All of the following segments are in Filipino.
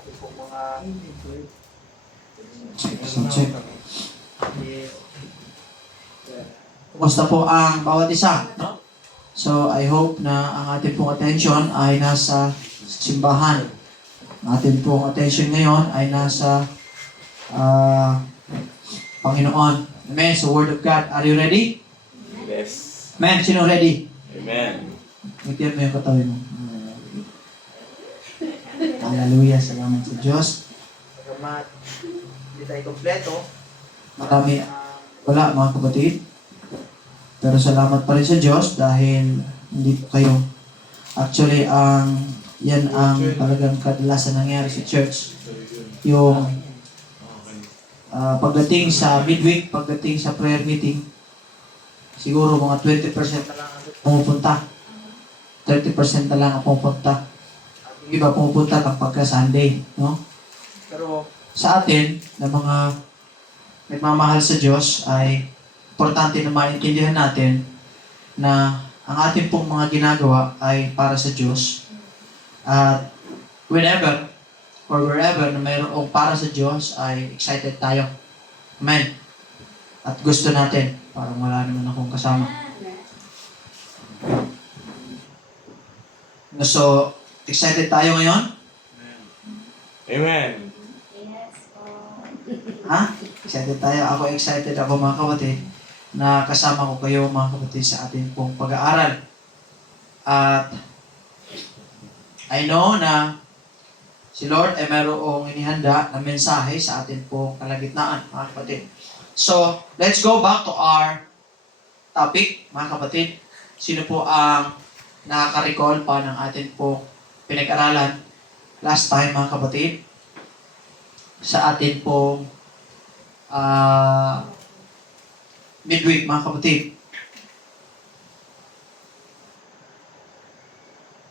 ating pong mga Check. Kumusta po ang bawat isa? No? So, I hope na ang ating pong attention ay nasa simbahan. Ang ating pong attention ngayon ay nasa Panginoon. Amen. So, Word of God. Are you ready? Yes. Amen. Sino ready? Amen. Ngitian mo yung katabi mo. Hallelujah. Salamat sa Diyos. pagkamat hindi tayo kompleto. Marami wala mga kapatid. Pero salamat pa rin sa Diyos dahil hindi po kayo. Actually, yan ang talagang kadalasan nangyari sa church. Yung pagdating sa midweek, pagdating sa prayer meeting, siguro mga 20% na lang ang pumupunta. 30% na lang ang pumupunta. Yung iba pumupunta kapag Sunday. No? Pero Sa atin, na mga nagmamahal sa Diyos, ay importante na maintindihan natin na ang ating pong mga ginagawa ay para sa Diyos. At whenever or wherever na mayroong para sa Diyos ay excited tayo. Amen. At gusto natin. Parang wala naman akong kasama. So, excited tayo ngayon? Amen. Ha? Excited tayo. Ako excited ako mga kapatid na kasama ko kayo mga kapatid sa ating pong pag-aaral. At I know na si Lord ay mayroong inihanda na mensahe sa ating pong kalagitnaan mga kapatid. So, let's go back to our topic mga kapatid. Sino po ang nakaka-recall pa ng ating pong pinag-aralan last time mga kapatid sa ating pong midweek mga kapatid.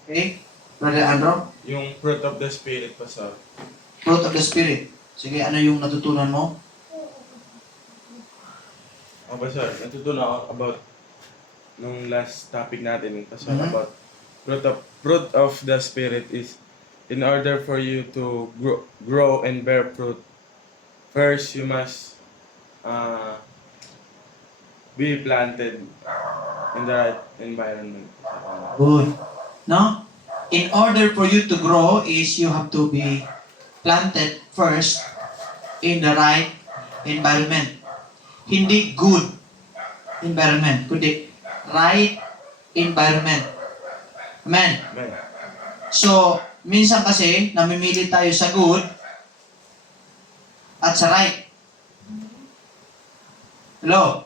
Okay? Brother Andrew? Yung fruit of the Spirit, Pastor. Fruit of the Spirit. Sige, ano yung natutunan mo? Pastor, natutunan ako about nung last topic natin, Pastor, Mhm. about fruit of the Spirit is in order for you to grow and bear fruit, first you must be planted in the right environment. Good. No? In order for you to grow is you have to be planted first in the right environment. Hindi good environment, kundi right environment. Amen. Amen. So, minsan kasi, namimili tayo sa good at sa right. Hello?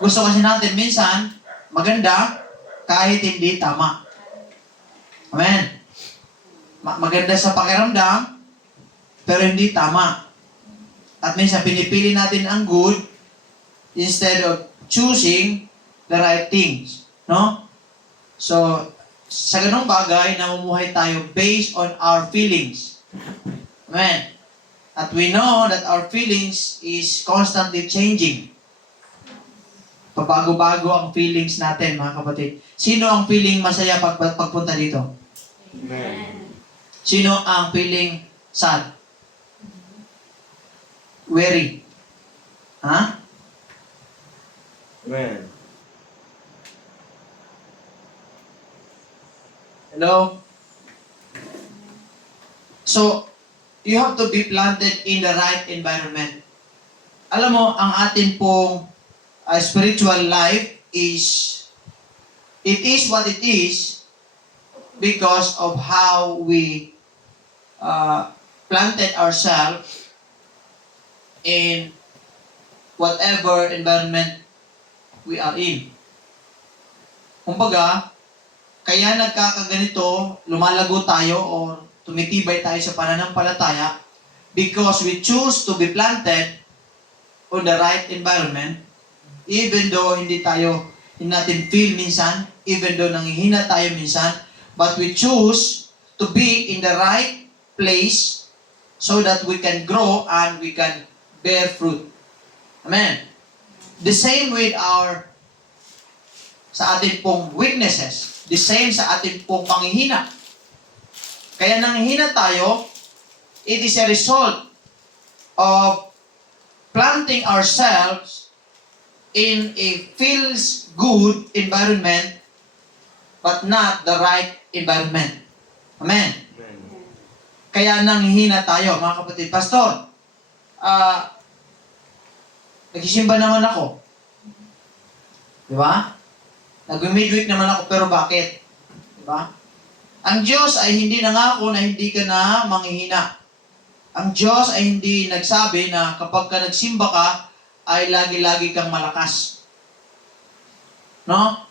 Gusto kasi natin minsan, maganda, kahit hindi tama. Amen? Maganda sa pakiramdam, pero hindi tama. At minsan, pinipili natin ang good instead of choosing the right things. No? So, sa ganung bagay, namumuhay tayo based on our feelings. Amen. At we know that our feelings is constantly changing. Pabago-bago ang feelings natin, mga kapatid. Sino ang feeling masaya pagpunta dito? Amen. Sino ang feeling sad? Worry? Ha? Amen. Hello? So, you have to be planted in the right environment. Alam mo, ang atin pong spiritual life it is what it is because of how we planted ourselves in whatever environment we are in. Kumbaga, kaya nagkakaganito, lumalago tayo o tumitibay tayo sa pananampalataya because we choose to be planted on the right environment even though hindi natin feel minsan, even though nanghihina tayo minsan, but we choose to be in the right place so that we can grow and we can bear fruit. Amen. The same with sa ating pong weaknesses. The same sa ating pong panghihina. Kaya nanghihina tayo, it is a result of planting ourselves in a feels good environment but not the right environment. Amen. Amen. Kaya nanghihina tayo, mga kapatid. Pastor, nagsisimba naman ako. Di ba? Nag-midweek naman ako, pero bakit? Di ba? Ang Diyos ay hindi nangako na hindi ka na manghihina. Ang Diyos ay hindi nagsabi na kapag ka nagsimba ka, ay lagi-lagi kang malakas. No?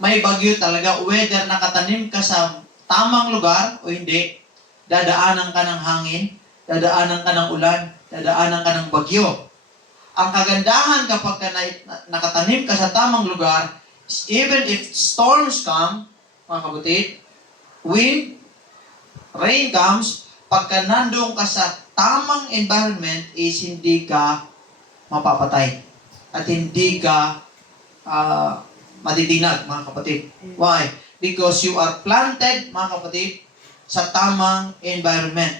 May bagyo talaga. Whether nakatanim ka sa tamang lugar o hindi, dadaanan ka ng hangin, dadaanan ka ng ulan, dadaanan ka ng bagyo. Ang kagandahan kapag ka nakatanim ka sa tamang lugar, even if storms come, mga kapatid, wind, rain comes, pagka nandun ka sa tamang environment is hindi ka mapapatay at hindi ka matitinag, mga kapatid. Why? Because you are planted, mga kapatid, sa tamang environment.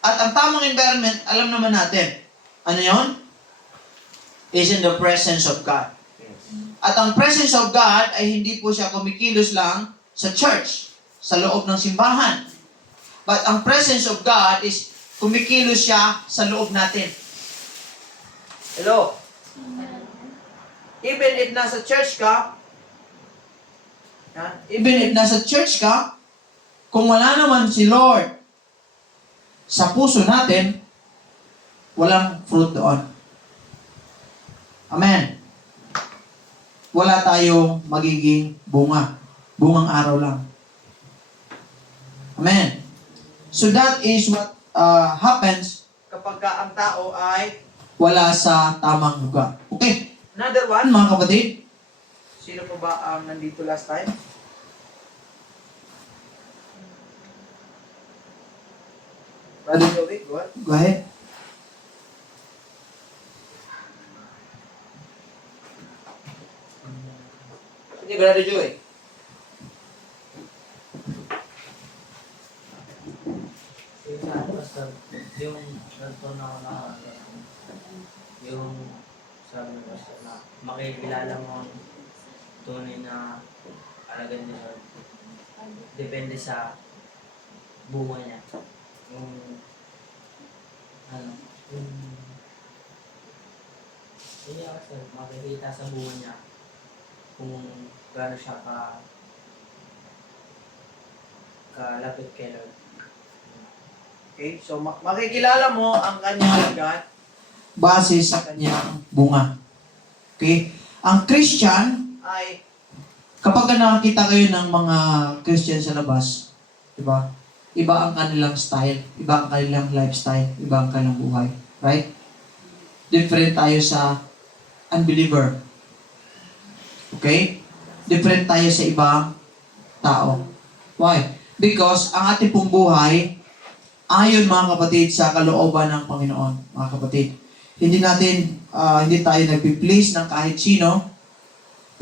At ang tamang environment, alam naman natin, ano yon? Is in the presence of God. At ang presence of God ay hindi po siya kumikilos lang sa church, sa loob ng simbahan. But ang presence of God is kumikilos siya sa loob natin. Hello? Even if nasa church ka, Even if nasa church ka, kung wala naman si Lord sa puso natin, walang fruit doon. Amen. Wala tayong magiging bunga. Bungang araw lang. Amen. So that is what happens kapag ka ang tao ay, wala sa tamang lugar. Okay. another one, Mga kapatid, sino po ba ang nandito last time? Brother Joey, go ahead. go ahead. Sige, Brother Joey. Yung ganito na yung sabi ng pastor na makikilala mo ang tunay na alagan ni Lord. Depende sa bunga niya. Yung hindi kasi makikita sa bunga niya kung gaano siya kalapit kay Lord. Okay, so makikilala mo ang kanyang alagaan. Base sa kanyang bunga. Okay? Ang Christian, Ay, kapag nakakita kayo ng mga Christian sa labas, di ba? Iba ang kanilang style, iba ang kanilang lifestyle, iba ang kanilang buhay. Right? Different tayo sa unbeliever. Okay? Different tayo sa ibang tao. Why? Because ang ating pong buhay, ayon mga kapatid sa kalooban ng Panginoon, mga kapatid. Hindi tayo nagpi-please ng kahit sino.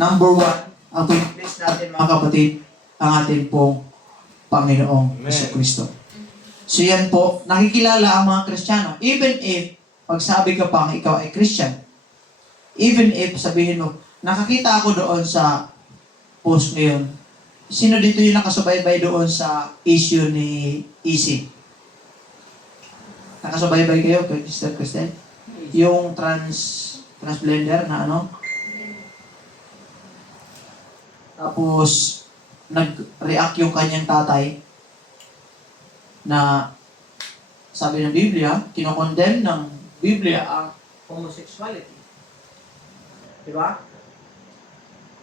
Number one, ang piplease natin mga kapatid, ang ating pong Panginoong Amen. Jesucristo. So yan po, nakikilala ang mga Kristiyano. Even if, magsabi ka pang ikaw ay Christian, even if sabihin mo, nakakita ako doon sa post ngayon, sino dito yung nakasubaybay doon sa issue ni EC? Nakasubaybay kayo, Sister Kristen? Yung transblender na ano? Tapos, nag-react yung kanyang tatay na sabi ng Biblia, kinokondemn ng Biblia ang homosexuality. Diba?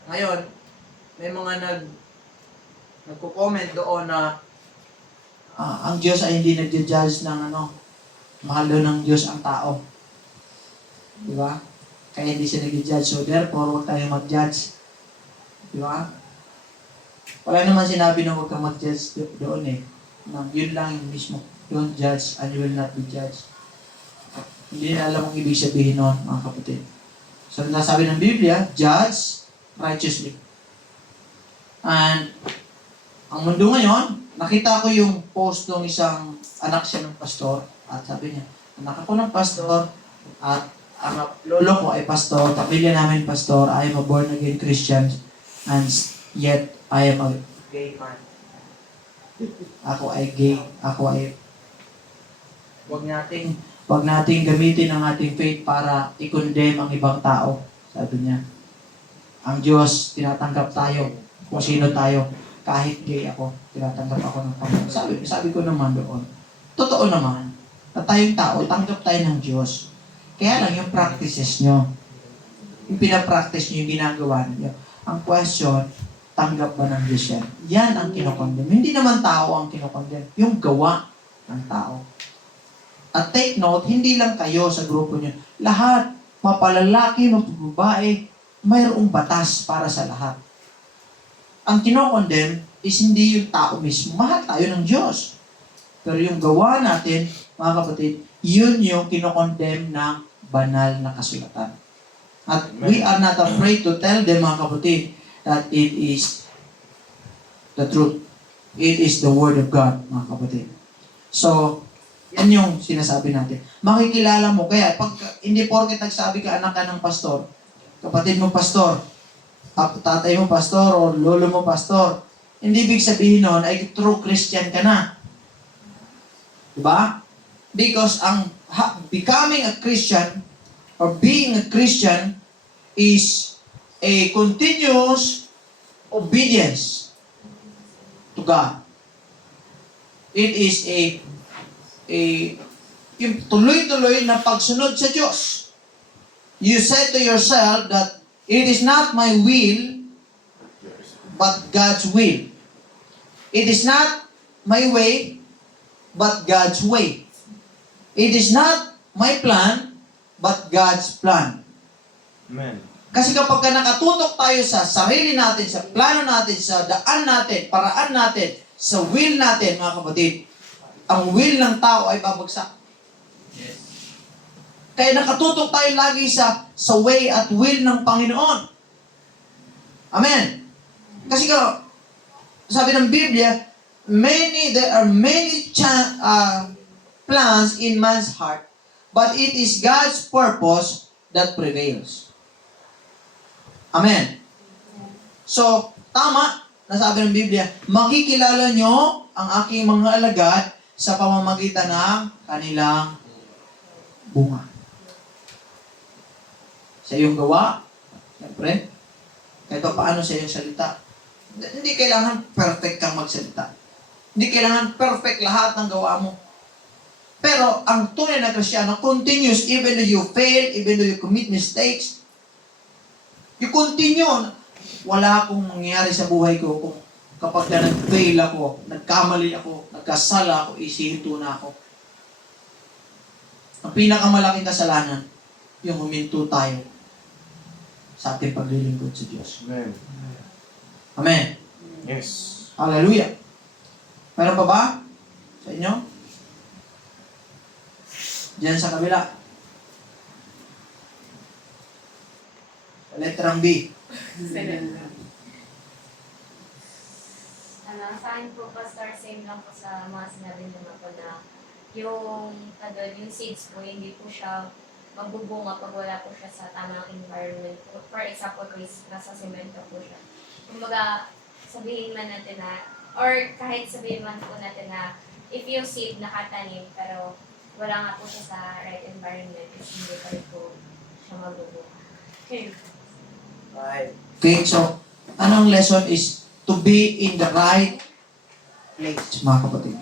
Ngayon, may mga nagko-comment doon na ang Diyos ay hindi nagja-judge ng mahal daw ng Diyos ang tao. Di ba? Kaya hindi siya nag-judge. So therefore, huwag tayo mag-judge. Di ba? Wala naman sinabi na huwag kang mag-judge doon eh. Yun lang yung mismo. Don't judge and you will not be judged. Hindi na alam ang ibig sabihin nun, mga kapatid. So nasabi ng Biblia, judge righteously. And ang mundo ngayon, nakita ko yung post ng isang anak siya ng pastor at sabi niya, anak ako ng pastor at ang lolo ko ay pastor, pamilya namin pastor, I am a born again Christian and yet I am a Gay man. ako ay gay, ako ay Huwag wag nating gamitin ang ating faith para i-condemn ang ibang tao. Sabi niya, ang Diyos, tinatanggap tayo kung sino tayo. Kahit gay ako, tinatanggap ako ng Panginoon. Sabi ko naman doon, totoo naman, na tayong tao, tanggap tayo ng Diyos. Kaya lang yung practices nyo, yung pinapractice nyo, yung ginagawa nyo. Ang question, tanggap ba ng Diyos yan? Yan ang kinokondem. Hindi naman tao ang kinokondem, yung gawa ng tao. At take note, hindi lang kayo sa grupo nyo. Lahat, mapalalaki, mapababae, mayroong batas para sa lahat. Ang kinokondem is hindi yung tao mismo. Mahal tayo ng Diyos. Pero yung gawa natin, mga kapatid, yun yung kinokondem ng banal na kasulatan. At we are not afraid to tell them, mga kapatid, that it is the truth. It is the Word of God, mga kapatid. So, yan yung sinasabi natin. Makikilala mo. Kaya, pag hindi porket nagsabi ka, anak ka ng pastor, kapatid mo pastor, tatay mo pastor, o lolo mo pastor, hindi ibig sabihin nun ay true Christian ka na. Diba? Because becoming a Christian or being a Christian is a continuous obedience to God. It is yung tuloy-tuloy na pagsunod sa Diyos. You said to yourself that it is not my will, but God's will. It is not my way, but God's way. It is not my plan, but God's plan. Amen. Kasi kapag nakatutok tayo sa sarili natin, sa plano natin, sa daan natin, paraan natin, sa will natin, mga kapatid, ang will ng tao ay babagsak. Kaya nakatutok tayo lagi sa way at will ng Panginoon. Amen. Kasi sabi ng Biblia, there are many plans in man's heart, but it is God's purpose that prevails. Amen. So, tama, nasabi ng Biblia, makikilala nyo ang aking mga alagad sa pamamagitan ng kanilang bunga. Sa iyong gawa, siyempre, kahit pa paano sa iyong salita. Hindi kailangan perfect kang magsalita. Hindi kailangan perfect lahat ng gawa mo. Pero ang tunay na Kristiyano, continuous, even though you fail, even though you commit mistakes, you continue. Wala akong mangyayari sa buhay ko kung kapag nag-fail ako, nagkamali ako, nagkasala ako, isihinto na ako. Ang pinakamalaking kasalanan, yung huminto tayo sa ating paglilingkod sa Diyos. Amen. Amen. Yes. Hallelujah. Meron pa ba sa inyo? Diyan sa kabila. Sa letrang B. Sa akin po, Pastor, same lang po sa mga sinabi naman po na yung seeds po, hindi po siya magbubunga pag wala po siya sa tamang environment po. For example, kung nasa semento po siya. Kumbaga, sabihin man natin na, or kahit sabihin man po natin na, if yung seed nakatanim, pero wala nga po siya sa right environment, hindi pa rin po siya magbubunga. Right. Okay, so, anong lesson is to be in the right place, mga kapatid.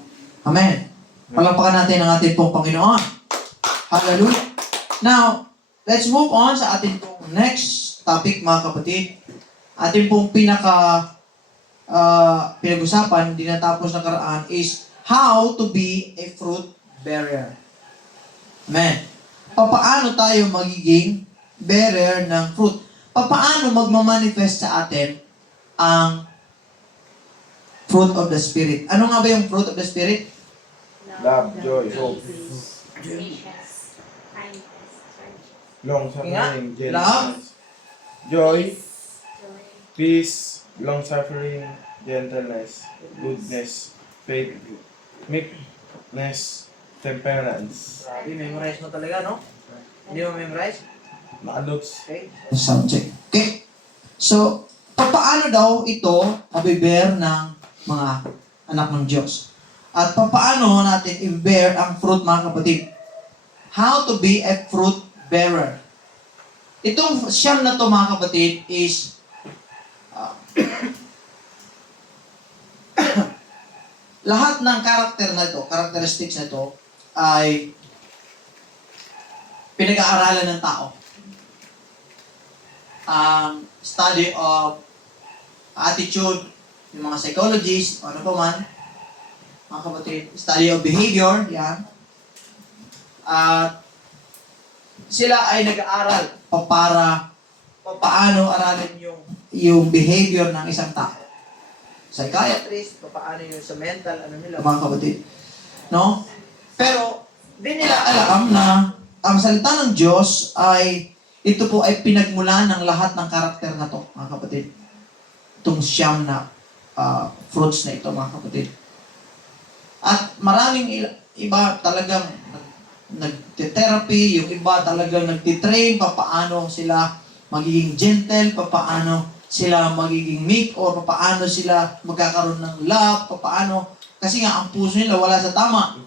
Amen. Palakpakan natin ang ating pong Panginoon. Hallelujah. Now, let's move on sa ating pong next topic, mga kapatid. Ating pong pinag-usapan, di natapos na karaan, is how to be a fruit bearer. Amen. Paano tayo magiging bearer ng fruit? Paano magmamanifest sa atin ang fruit of the Spirit? Ano nga ba yung fruit of the Spirit? Love, joy, hope, Patience, kindness, friendship, long-suffering, Love, gentleness, joy, joy, peace, long-suffering, gentleness, goodness, faith, meekness, temperance. Grabe, memorize mo talaga, no? Hindi mo memorize? Nakanotes. Okay. Sound check. Okay? So, papaano daw ito mabibear ng mga anak ng Diyos? At papaano natin i-bear ang fruit, mga kapatid? How to be a fruit bearer. Itong siyam na to, mga kapatid, is lahat ng karakter na ito, characteristics na ito, ay pinag-aaralan ng tao. Ang study of attitude, yung mga psychologists, o ano pa man, mga kapatid, study of behavior, yan. At sila ay nag-aaral paano aralin yung behavior ng isang tao. Psychiatrist, paano yung sa mental, ano nila, mga kapatid. No? Pero, di nila alam na ang salita ng Diyos ay, ito po ay pinagmulan ng lahat ng karakter na to, mga kapatid. Itong siyam na fruits na ito, mga kapatid. At maraming iba talagang nagte-therapy, yung iba talagang nagtitrain, paano sila magiging gentle, paano sila magiging meek, o paano sila magkakaroon ng love, paano, kasi nga ang puso nila wala sa tama.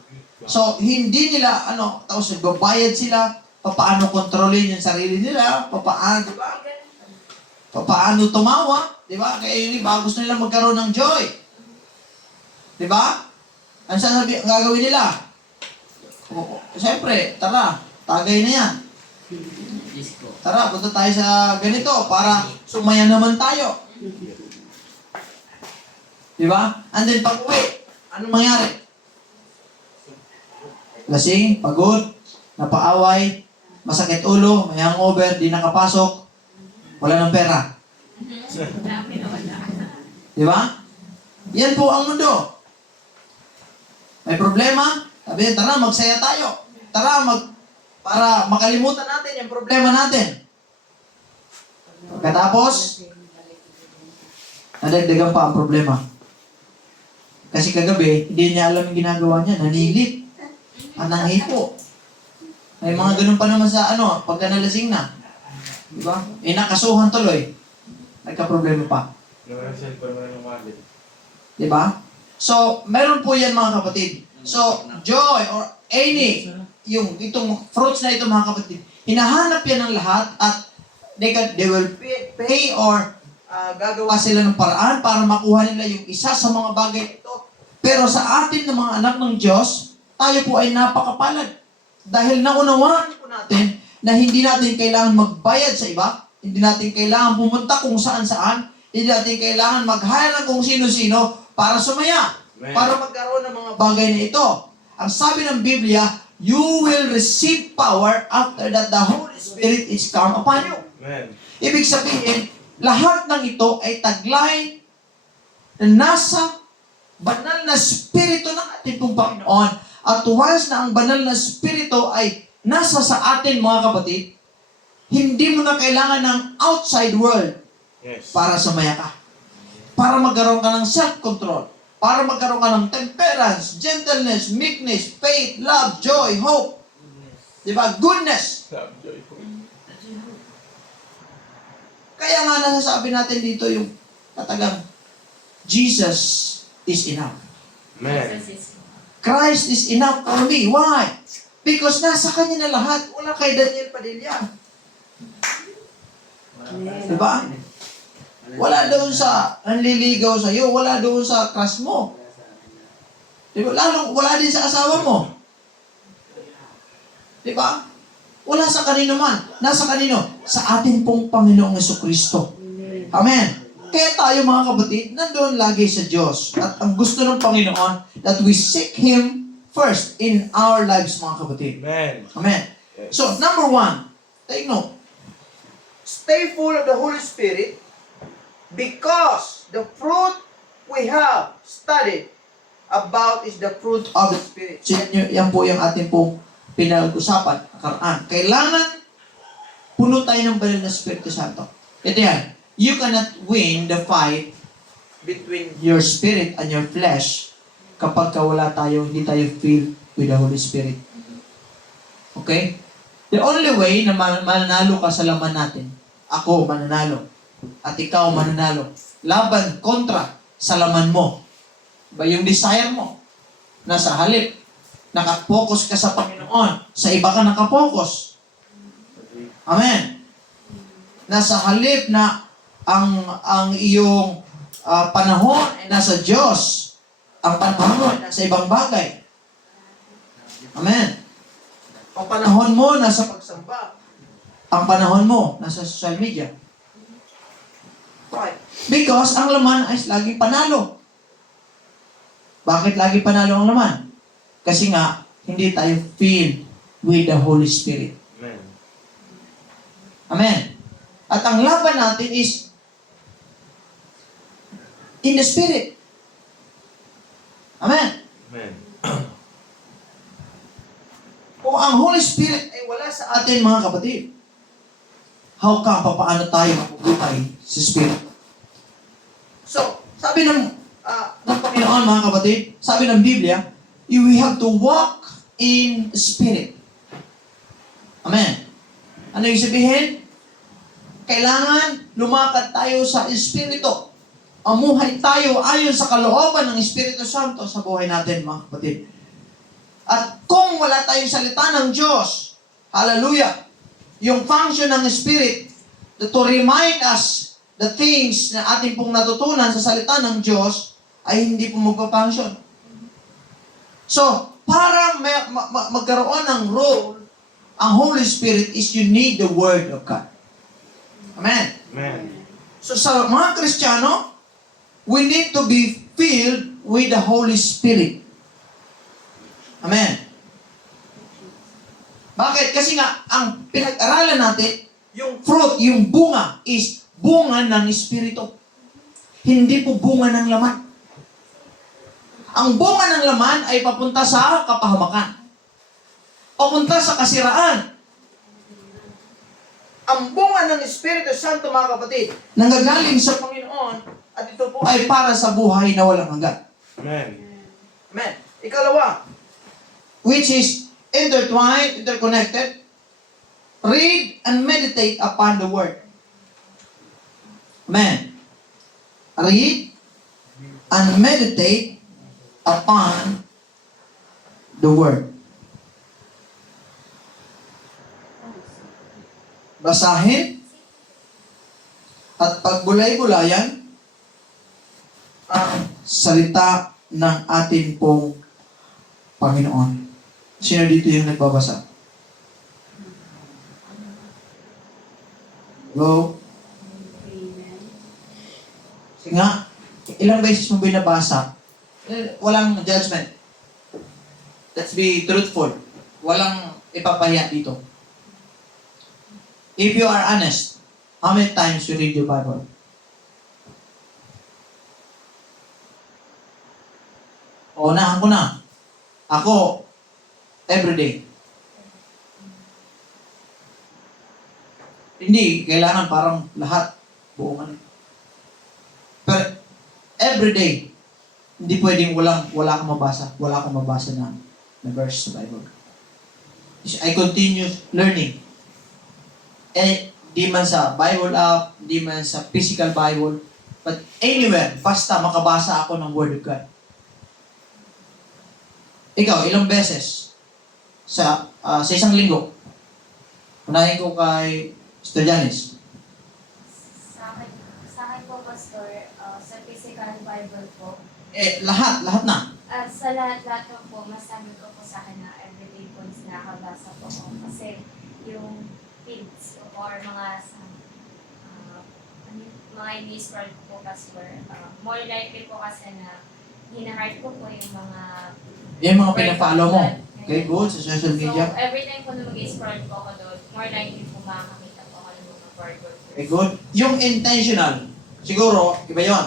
So, hindi nila, tapos nagbabayad sila, paano kontrolin yung sarili nila, paano, diba? Paano tumawa, diba? Kaya yun, iba, gusto nila magkaroon ng joy. Diba? Ano sasabi, ang gagawin nila? Siyempre, tara, tagay na yan. Disco. Tara, punta tayo sa ganito para sumaya naman tayo. Diba? And then pag uwi, anong mangyari? Lasing, pagod, napaaway, masakit ulo, may hangover, di nakapasok, wala ng pera. Diba? Yan po ang mundo. May problema, sabi, tara, magsaya tayo. Tara, para makalimutan natin yung problema natin. Pagkatapos, nadagdagan pa ang problema. Kasi kagabi, hindi niya alam yung ginagawa niya. Nanilit. Ananghipo. May mga ganun pa naman sa pagka nalasing na. Diba? Nakasuhan tuloy. Nagka-problema pa. Nag-resend pa naman ng wallet. Diba? So, meron po yan, mga kapatid. So, joy or any, itong fruits na ito, mga kapatid, hinahanap yan ng lahat at they will pay or gagawa sila ng paraan para makuha nila yung isa sa mga bagay ito. Pero sa atin ng mga anak ng Diyos, tayo po ay napakapalad. Dahil naunawaan po natin na hindi natin kailangan magbayad sa iba, hindi natin kailangan pumunta kung saan-saan, hindi natin kailangan mag-hire ng kung sino-sino para sumaya, para magkaroon ng mga bagay na ito. Ang sabi ng Biblia, you will receive power after that the Holy Spirit is come upon you. Amen. Ibig sabihin, lahat ng ito ay taglay na nasa banal na spirito ng ating pong Panginoon. At once na ang banal na spirito ay nasa sa atin, mga kapatid, hindi mo na kailangan ng outside world para sumaya ka. Para magkaroon ka ng self-control. Para magkaroon ka ng temperance, gentleness, meekness, faith, love, joy, hope. Diba? Goodness. Love, joy, hope. Kaya nga nasasabi natin dito yung katagang, Jesus is enough. Amen. Christ is enough for me. Why? Because nasa Kanya na lahat. Wala kay Daniel Padilla. Diba? Wala doon sa nanliligaw sa iyo. Wala doon sa crush mo. Diba? Lalo, wala din sa asawa mo. Diba? Wala sa kanino man. Nasa kanino? Sa atin pong Panginoong Jesucristo. Amen. Kaya tayo, mga kapatid, nandoon lagi sa Diyos. At ang gusto ng Panginoon, that we seek Him first in our lives, mga kapatid. Amen. Amen. So, number 1, take note. Stay full of the Holy Spirit because the fruit we have studied about is the fruit of the Spirit. So, yan po yung ating pong pinag-usapan. Kailangan puno tayo ng banal na Espiritu Santo. Ito yan. You cannot win the fight between your spirit and your flesh kapag wala tayo, hindi tayo filled with the Holy Spirit. Okay? The only way na mananalo ka sa laman natin, ako mananalo, at ikaw mananalo, laban kontra sa laman mo. Ba yung desire mo, nasa halip, nakapokus ka sa Panginoon, sa iba ka nakapokus. Amen. Nasa halip na ang iyong panahon ay nasa Diyos, ang panahon mo ay nasa ibang bagay. Amen. Ang panahon mo nasa pagsamba. Ang panahon mo nasa social media. Why? Because ang laman ay laging panalo. Bakit lagi panalo ang laman? Kasi nga, hindi tayo filled with the Holy Spirit. Amen. Amen. At ang laban natin is in the Spirit. Amen. Amen. Kung ang Holy Spirit ay wala sa atin, mga kapatid, how come, paano tayo mapubuhay sa Spirit? So, sabi ng Panginoon, mga kapatid, sabi ng Biblia, we have to walk in Spirit. Amen. Ano yung sabihin? Kailangan lumakad tayo sa Espiritu. Amuhay tayo ayon sa kalooban ng Espiritu Santo sa buhay natin, mga kapatid. At kung wala tayong salita ng Diyos, hallelujah, yung function ng Spirit to remind us the things na ating pong natutunan sa salita ng Diyos ay hindi po magpa-function. So, para magkaroon ng role, ang Holy Spirit is you need the Word of God. Amen. Amen. So, sa mga Kristiyano, we need to be filled with the Holy Spirit. Amen. Bakit? Kasi nga, ang pinag-aralan natin, yung fruit, yung bunga, is bunga ng Espiritu. Hindi po bunga ng laman. Ang bunga ng laman ay papunta sa kapahamakan. Papunta sa kasiraan. Ang bunga ng Espiritu Santo, mga kapatid, nanggagaling sa Panginoon, at ito po ay para sa buhay na walang hanggan. Amen. Amen. Ikalawa, which is intertwined, interconnected, read and meditate upon the Word. Amen. Read and meditate upon the Word. Basahin at pagbulay-bulayan ang salita ng atin pong Panginoon. Sino dito yung nagbabasa? Go. Kasi nga, ilang beses mo binabasa, walang judgment. Let's be truthful. Walang ipapahiya dito. If you are honest, how many times you read your Bible? Unahan ko na. Ako, everyday. Hindi, kailangan parang lahat. Buong ano. Pero, everyday, hindi pwedeng wala kang mabasa. Wala kang mabasa na verse sa Bible. I continue learning. Di man sa Bible app, di man sa physical Bible, but anywhere, basta makabasa ako ng Word of God. Ikaw, ilang beses sa isang linggo? Unahin ko kay Mr. Janice. Sa akin po, Pastor, sa physical Bible po, Lahat na. sa lahat po, masabi ko po sa akin na everyday po nakabasa po ako. Kasi yung feeds or mga mga ini-scroll ko po, Pastor, more likely po kasi na hina-heart ko po yung mga Yung mga pinafollow mo. Okay, good. Sa social media. So, every time po na mag-scroll po ako doon, more likely po makakakita po ako ng mga word. Okay, good. Yung intentional, siguro, iba yun.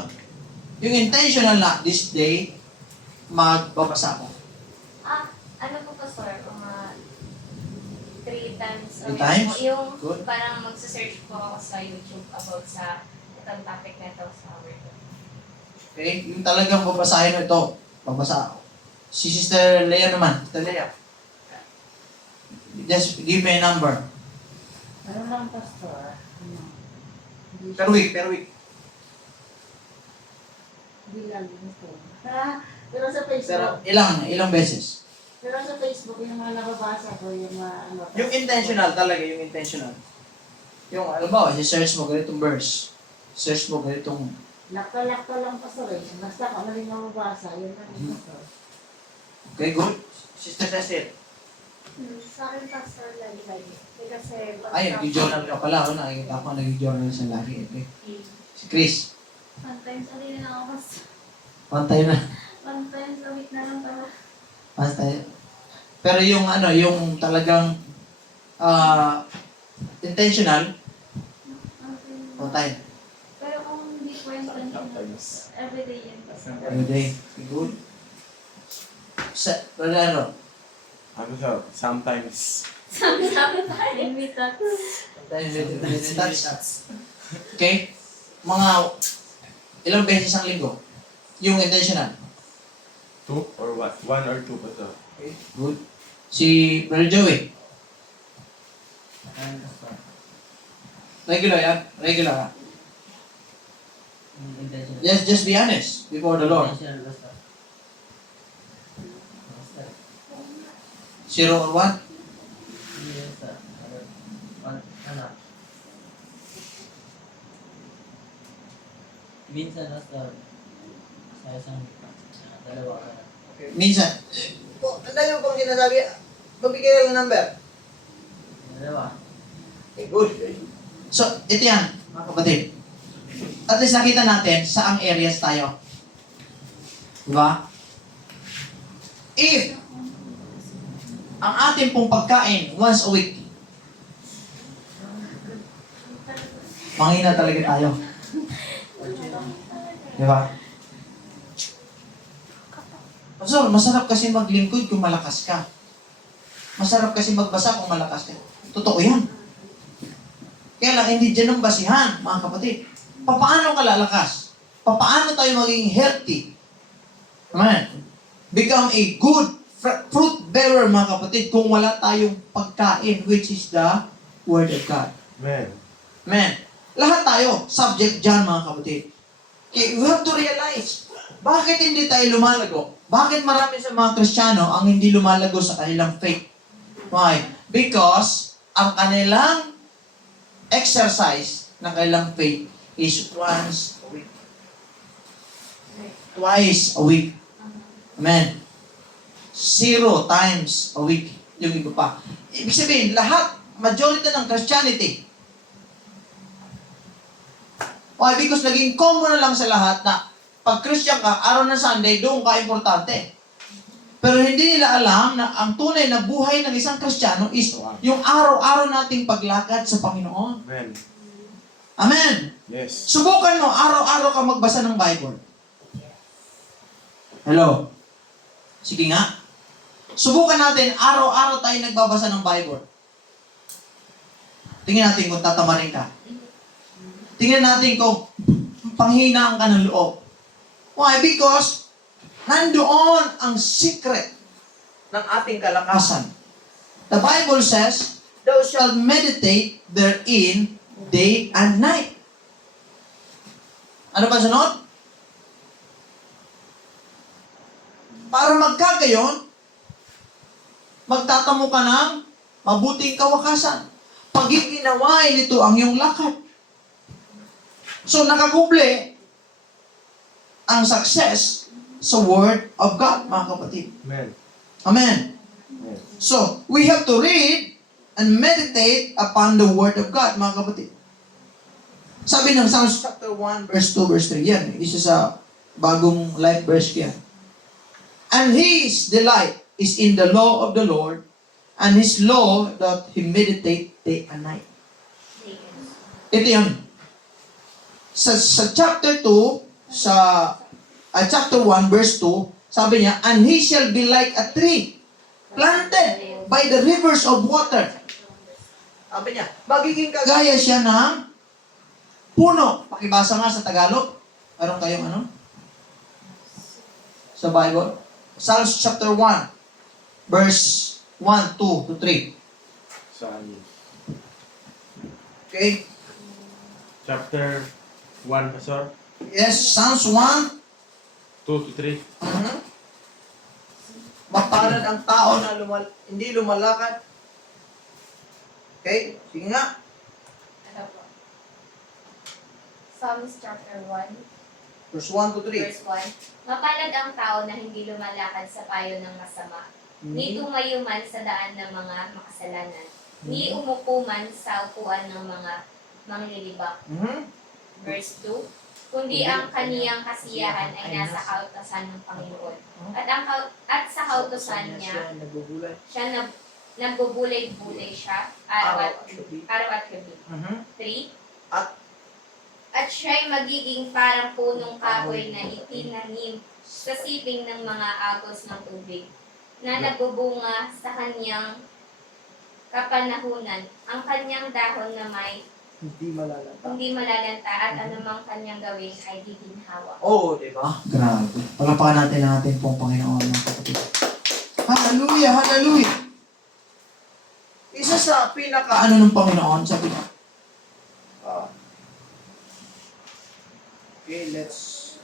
Yung intentional na, this day, magbabasa ko. Ano po, Pastor? Mga 3 times a 3 week times? po. Yung Good. parang magsa-search po ako sa YouTube about sa itong topic na ito sa word. Okay? Yung talagang babasahin mo ito, babasa ako. Si Sister Lea naman. Sister Lea. Just give me a number. Ano lang, Pastor? Hindi Per week, per week. Hindi lang ito. Pero sa Pero Facebook, ilang beses? pero sa Facebook, yung mga nababasa ko, yung mga ano. Yung intentional talaga, yung intentional. Yung, alam mo, search mo ganitong verse. Search mo ganitong... Lakta-lakta lang, Pastor eh. Basta kung ano yung mababasa, yun lang, Pastor. Okay, good. Sister Cecil. Sa akin, Pastor, lagi-lagi. Kasi, Ay, nag-journal ka pala. Ako nakikita ko nag-journal sa lagi. Okay. Si Chris. Sometimes, alin na ako, Pastor. Pantay na. Sometimes, a week na lang tama. Pantay. Pero yung ano, yung talagang intentional, pantay. Pero kung hindi po intentional, everyday yun, Pastor. Everyday. Good. Ano? Ano siya? Sometimes. Sabi tayo. Okay? Mga ilang beses ang linggo? Yung intentional. 2 or what? 1 or 2 pa to. Okay, good. Si Brother Joey. Ano, Pastor? Regular yan? Regular ha? Intentional. Just be honest before the Lord. Intentional, Pastor. Pastor. 0 or 1? Hindi, Pastor. Ano? Minsan, Pastor. Sa isang dalawa ka. Minsan. Tanda niyo pang sinasabi, magbigay lang ng number. Dalawa. Okay, good. So, ito yan, mga kapatid. At least nakita natin saang areas tayo. Diba? If ang ating pong pagkain once a week, manghina talaga tayo. Diba? Pastor, masarap kasi maglingkod kung malakas ka. Masarap kasi magbasa kung malakas ka. Totoo yan. Kaya lang, hindi dyan ang basihan, mga kapatid. Paano ka lalakas? Paano tayo maging healthy? Amen. Become a good fruit bearer, mga kapatid, kung wala tayong pagkain, which is the Word of God. Amen. Amen. Lahat tayo, subject dyan, mga kapatid. Okay, we have to realize, bakit hindi tayo lumalago? Bakit marami sa mga Kristiyano ang hindi lumalago sa kanilang faith? Why? Because ang kanilang exercise ng kanilang faith is once a week. Twice a week. Amen. 0 times a week. Yung iba pa. Ibig sabihin, lahat, majority ng Christianity. Why? Because naging common na lang sa lahat na pag Christian ka, araw ng Sunday, doon ka importante. Pero hindi nila alam na ang tunay na buhay ng isang Kristiyano is yung araw-araw nating paglakad sa Panginoon. Amen. Amen. Yes. Subukan mo, araw-araw ka magbasa ng Bible. Hello? Sige nga. Subukan natin, araw-araw tayo nagbabasa ng Bible. Tingnan natin kung tatamarin ka. Tingnan natin kung panghinaan ka ng loob. Why? Because nandoon ang secret Ng ating kalakasan. The Bible says, thou shalt meditate therein day and night. Ano ba sunod? Para magkagayon, magtatamo ka ng mabuting kawakasan. Pagiginawain nito ang iyong lakad. So, nakakuble ang success sa Word of God, mga kapatid. Amen. Amen. Amen. So, we have to read and meditate upon the Word of God, mga kapatid. Sabi ng Psalms chapter 1, verse 2, verse 3. Yan, isa sa bagong life verse yan. And His delight is in the law of the Lord, and His law that He meditate day and night. Ito yun. Sa chapter 2, chapter 1, verse 2, sabi niya, and he shall be like a tree planted by the rivers of water. Sabi niya, magiging kagaya. Gaya siya ng puno. Pakibasa nga sa Tagalog. Meron kayong ano? Sa Bible? Psalms chapter 1, verse 1, 2 to 3. Psalm. Okay? Chapter 1, Pastor. Yes, Psalms 1. 2 to 3. Mapalad ang tao na hindi lumalakad. Okay? Sige nga. Ano po? Psalms chapter 1, Verse 1 to 3. verse 1. Mapalad ang tao na hindi lumalakad sa payo ng masama, ni tumayo man sa daan ng mga makasalanan, ni umupo man sa upuan ng mga manglilibak. Verse 2. Kundi ang kaniyang kasiyahan ay nasa kautosan ng Panginoon. At sa kautosan niya, Nagbubulay. nagbubulay-bulay siya araw at gabi. 3. At siya'y magiging parang punong kahoy na itinanim sa siping ng mga agos ng tubig, na nagbubunga sa kanyang kapanahunan. Ang kanyang dahon na may Hindi malalanta. hindi malalanta at anumang kanyang gawin ay giginhawa. Oo, di ba? Grabe. Palapakan natin ang ating pong Panginoon, mga kapatid. Hallelujah, hallelujah. Isa sa pinaka... Ano ng Panginoon? Sabi niya, Okay, let's...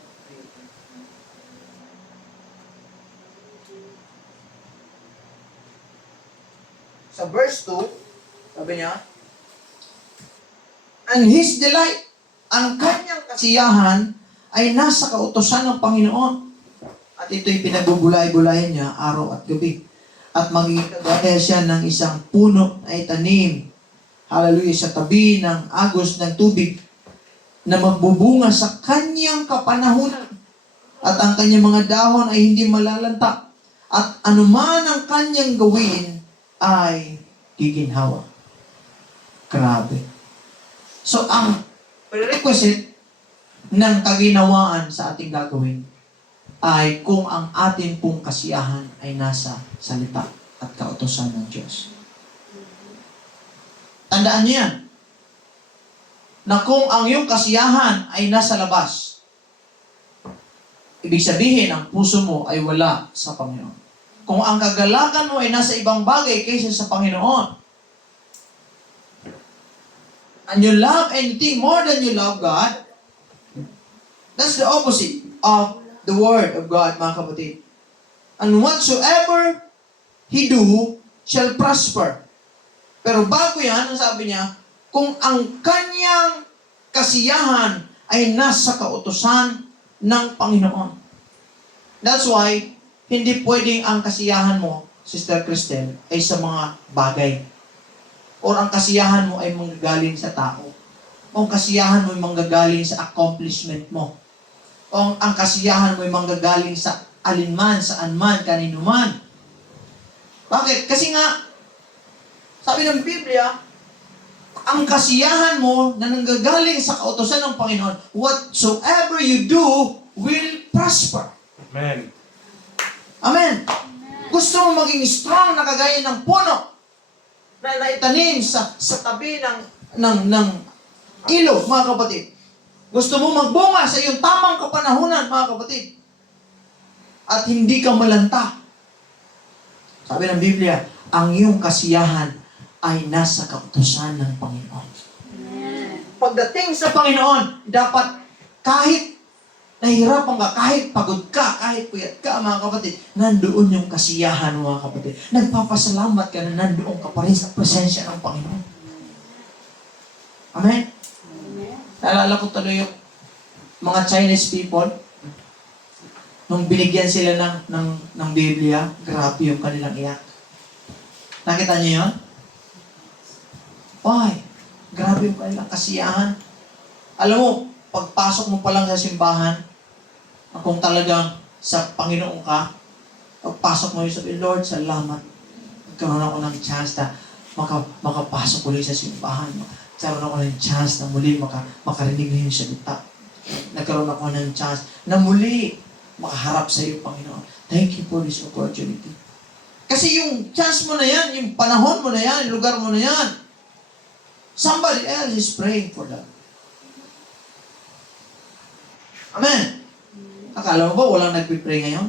Sa verse 2, sabi niya, and His delight, ang kanyang kasiyahan ay nasa kautosan ng Panginoon. At ito'y pinagbubulay-bulayan niya araw at gabi. At magiging kagaya siya ng isang puno na itanim, hallelujah, sa tabi ng agos ng tubig na magbubunga sa kanyang kapanahunan. At ang kanyang mga dahon ay hindi malalanta. At anuman ang kanyang gawin ay giginhawa. Grabe. So, ang prerequisite ng kaginawaan sa ating gagawin ay kung ang ating pong kasiyahan ay nasa salita at kautosan ng Diyos. Tandaan niyo yan, na kung ang iyong kasiyahan ay nasa labas, ibig sabihin, ang puso mo ay wala sa Panginoon. Kung ang kagalakan mo ay nasa ibang bagay kaysa sa Panginoon, and you love anything more than you love God, that's the opposite of the Word of God, mga kapatid. And whatsoever He do shall prosper. Pero bago yan, ang sabi niya, kung ang kanyang kasiyahan ay nasa kautusan ng Panginoon. That's why, hindi pwedeng ang kasiyahan mo, Sister Cristel, ay sa mga bagay. O ang kasiyahan mo ay manggagaling sa tao. O ang kasiyahan mo ay manggagaling sa accomplishment mo. O ang kasiyahan mo ay manggagaling sa alinman, saan man, kanino man. Bakit? Kasi nga, sabi ng Biblia, ang kasiyahan mo na nanggagaling sa kautosan ng Panginoon, whatsoever you do will prosper. Amen. Amen. Gusto mo maging strong na kagaya ng puno na naitanim sa tabi ng ilog, mga kapatid. Gusto mo magbunga sa iyong tamang kapanahunan, mga kapatid. At hindi ka malanta. Sabi ng Biblia, ang iyong kasiyahan ay nasa kautusan ng Panginoon. Pagdating sa Panginoon, dapat kahit nahihirapan ka, kahit pagod ka, kahit puyat ka, mga kapatid, nandoon yung kasiyahan, mga kapatid. Nagpapasalamat ka na nandoon ka pa rin sa presensya ng Panginoon. Amen? Naalala ko tuloy yung mga Chinese people, nung binigyan sila ng Biblia, grabe yung kanilang iyak. Nakita niyo yun? Why? Grabe yung kanilang kasiyahan. Alam mo, pagpasok mo pa lang sa simbahan, kung talagang sa Panginoon ka, pagpasok mo yung sabi, Lord, salamat. Nagkaroon ako ng chance na makapasok ulit sa simbahan. Nagkaroon ako ng chance na muli makarinig na yung salita. Nagkaroon ako ng chance na muli makaharap sa iyo, Panginoon. Thank you for this opportunity. Kasi yung chance mo na yan, yung panahon mo na yan, yung lugar mo na yan, somebody else is praying for that. Amen. Akala mo ba walang nagpipray ngayon?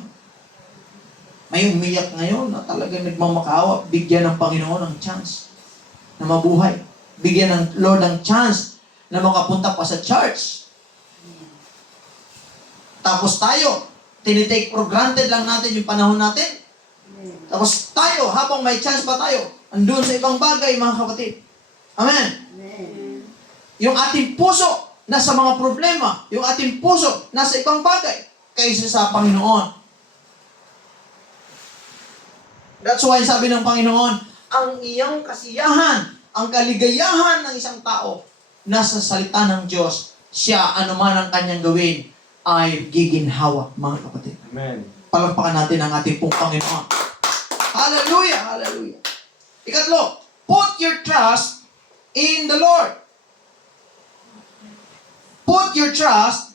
ay umiyak ngayon na talagang nagmamakaawa, bigyan ng Panginoon ng chance na mabuhay. Bigyan ng Lord ng chance na makapunta pa sa church. Tapos tayo, tinitake for granted lang natin yung panahon natin. Tapos tayo, habang may chance pa tayo, andun sa ibang bagay, mga kapatid. Amen. Yung ating puso nasa mga problema, yung ating puso nasa ibang bagay kaysa sa Panginoon. That's why sabi ng Panginoon, ang iyang kasiyahan, ang kaligayahan ng isang tao nasa salita ng Diyos, siya, anuman ang kanyang gawin, ay giginhawa, mga kapatid. Amen. Palakpakan natin ang ating pong Panginoon. Hallelujah! Hallelujah! Ikatlo, put your trust in the Lord. Put your trust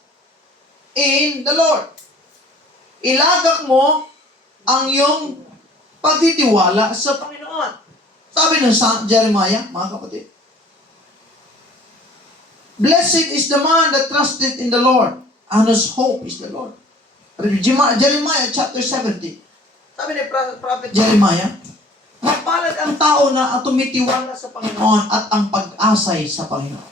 in the Lord. Ilagak mo ang iyong pagtitiwala sa Panginoon. Sabi ng Jeremiah, mga kapatid, blessed is the man that trusted in the Lord, and whose hope is the Lord. Jeremiah chapter 70. Sabi ni Prophet Jeremiah, mapalad ang tao na tumitiwala sa Panginoon at ang pag-asay sa Panginoon.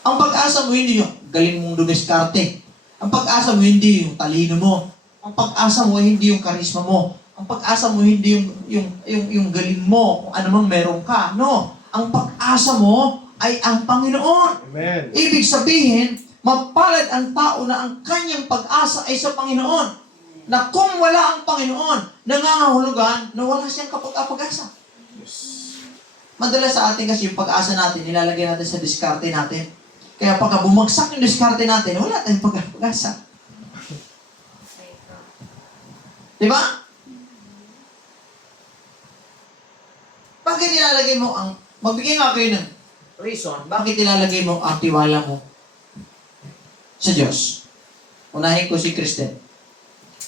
Ang pag-asa mo hindi yung galing mong dumiskarte. Ang pag-asa mo hindi yung talino mo. Ang pag-asa mo hindi yung karisma mo. Ang pag-asa mo hindi yung galing mo, kung ano mang meron ka. No. Ang pag-asa mo ay ang Panginoon. Amen. Ibig sabihin, mapalad ang tao na ang kanyang pag-asa ay sa Panginoon. Na kung wala ang Panginoon, nangangahulugan na wala siyang kapag-asa. Madalas sa atin kasi yung pag-asa natin, nilalagay natin sa diskarte natin. Kaya pagka bumagsak yung diskarte natin, wala tayong pag-asa. Di ba? Bakit nilalagay mo ang... Magbigay nga kayo ng reason, bakit nilalagay mo ang tiwala mo sa Diyos? Unahin ko si Kristen.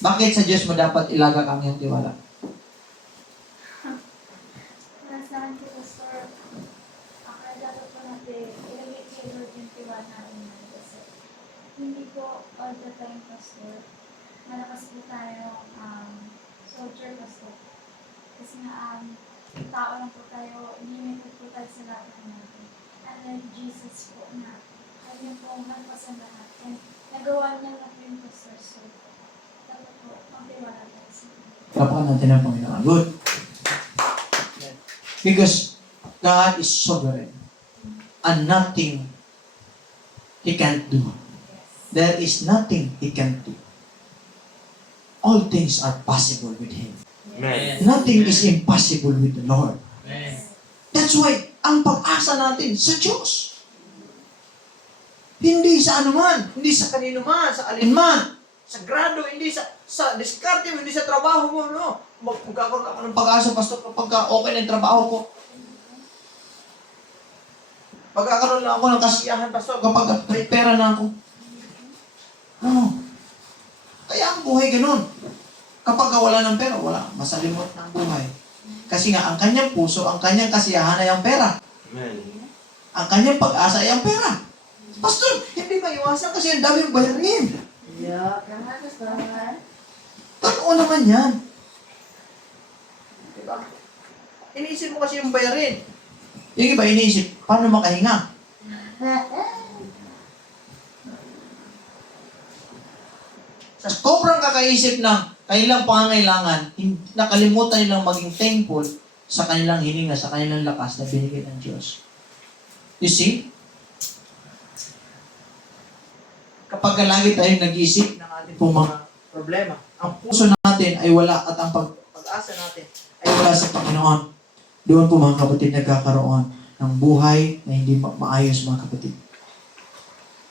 Bakit sa Diyos mo dapat ilagak ang iyong tiwala? Saan ko, Pastor, akala dapat po natin ilagay kay Lord yung tiwala natin kasi hindi po all the time, Pastor. Malakas po tayo soldier, Pastor. Kasi nga, tao lang po tayo, limited po tayo sa lahat natin. And then Jesus po na, kanya po nagpasan lahat. And nagawa niya lang po yung Pastor. So, dapat po, magtiwala tayo sa Lord. Kapakan natin ang Panginoon. Good. Because God is sovereign and nothing He can't do. There is nothing He can't do. All things are possible with Him. Amen. Nothing is impossible with the Lord. Amen. That's why, ang pag-asa natin sa Diyos. Hindi sa anuman, hindi sa kanino man, sa alinman, sa grado, hindi sa diskarte mo, hindi sa trabaho mo, no? Magkakaroon ako ng pag-asa, Pastor, kapag okay na yung trabaho ko. Magkakaroon lang ako ng kasiyahan, Pastor, kapag may pera na ako. No. Kaya ang buhay ganun. Kapag wala ng pera, wala. Masalimot ng buhay. Kasi nga, ang kanyang puso, ang kanyang kasiyahan ay ang pera. Amen. Ang kanyang pag-asa ay ang pera. Pastor, hindi maiwasan kasi ang dami yung bayarin. Yeah, kaya Pastor. Totoo naman yan. Diba? Iniisip mo kasi yung bayarin. Yung iba iniisip, paano makahinga? Sa sobrang kakaisip ng kanilang pangangailangan, nakalimutan nilang maging thankful sa kanilang hininga, sa kanilang lakas na binigay ng Diyos. You see? Kapag lagi tayong nag-iisip ng ating pong mga problema, ang puso natin ay wala at ang pag-asa natin ay wala sa Panginoon. Doon po mga kapatid nagkakaroon ng buhay na hindi maayos mga kapatid.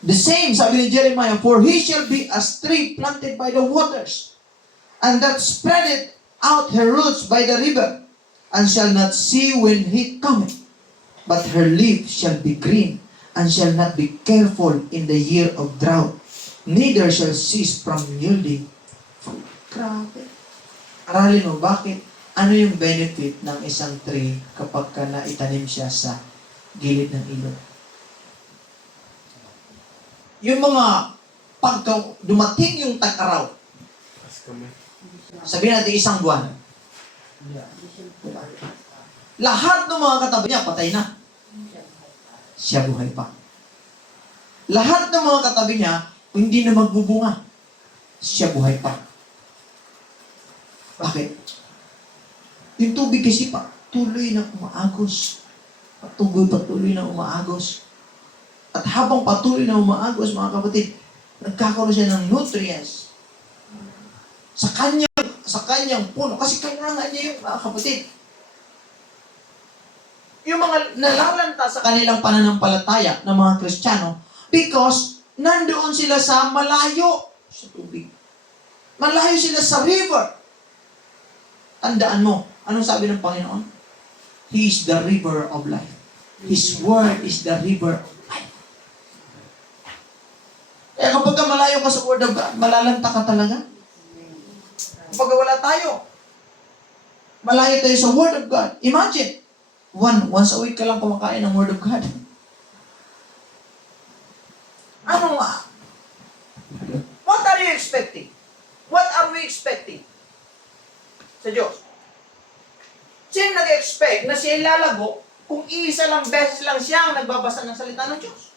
The same, sabi ni Jeremiah, for he shall be as tree planted by the waters, and that spreadeth out her roots by the river, and shall not see when heat cometh, but her leaf shall be green, and shall not be careful in the year of drought, neither shall cease from yielding fruit. Grabe. Aralin mo, bakit? Ano yung benefit ng isang tree kapag ka naitanim siya sa gilid ng ilog? Yung mga pagka dumating yung tag-araw, Ask kami. Sabihin natin isang buwan. Lahat ng mga katabi niya, patay na. Siya buhay pa. Lahat ng mga katabi niya, hindi na magbubunga. Siya buhay pa. Bakit? Yung tubig kasi patuloy na umaagos. Patuloy na umaagos. At habang patuloy na umaagos, mga kapatid, nagkakaroon siya ng nutrients sa kanyang puno. Kasi kailangan niya yung, mga kapatid. Yung mga nalalanta sa kanilang pananampalataya ng mga Kristiyano, because nandoon sila sa malayo sa tubig. Malayo sila sa river. Tandaan mo, anong sabi ng Panginoon? He is the river of life. His word is the river of life. Kaya kapag malayo ka sa word of God, malalanta ka talaga. Kapag wala tayo, malayo tayo sa word of God. Imagine, once a week ka lang kumakain ng word of God. Ano nga? What are you expecting? What are we expecting? Sa Diyos. Sino nag-expect na siya lalago kung isa lang beses lang siya ang nagbabasa ng salita ng Diyos?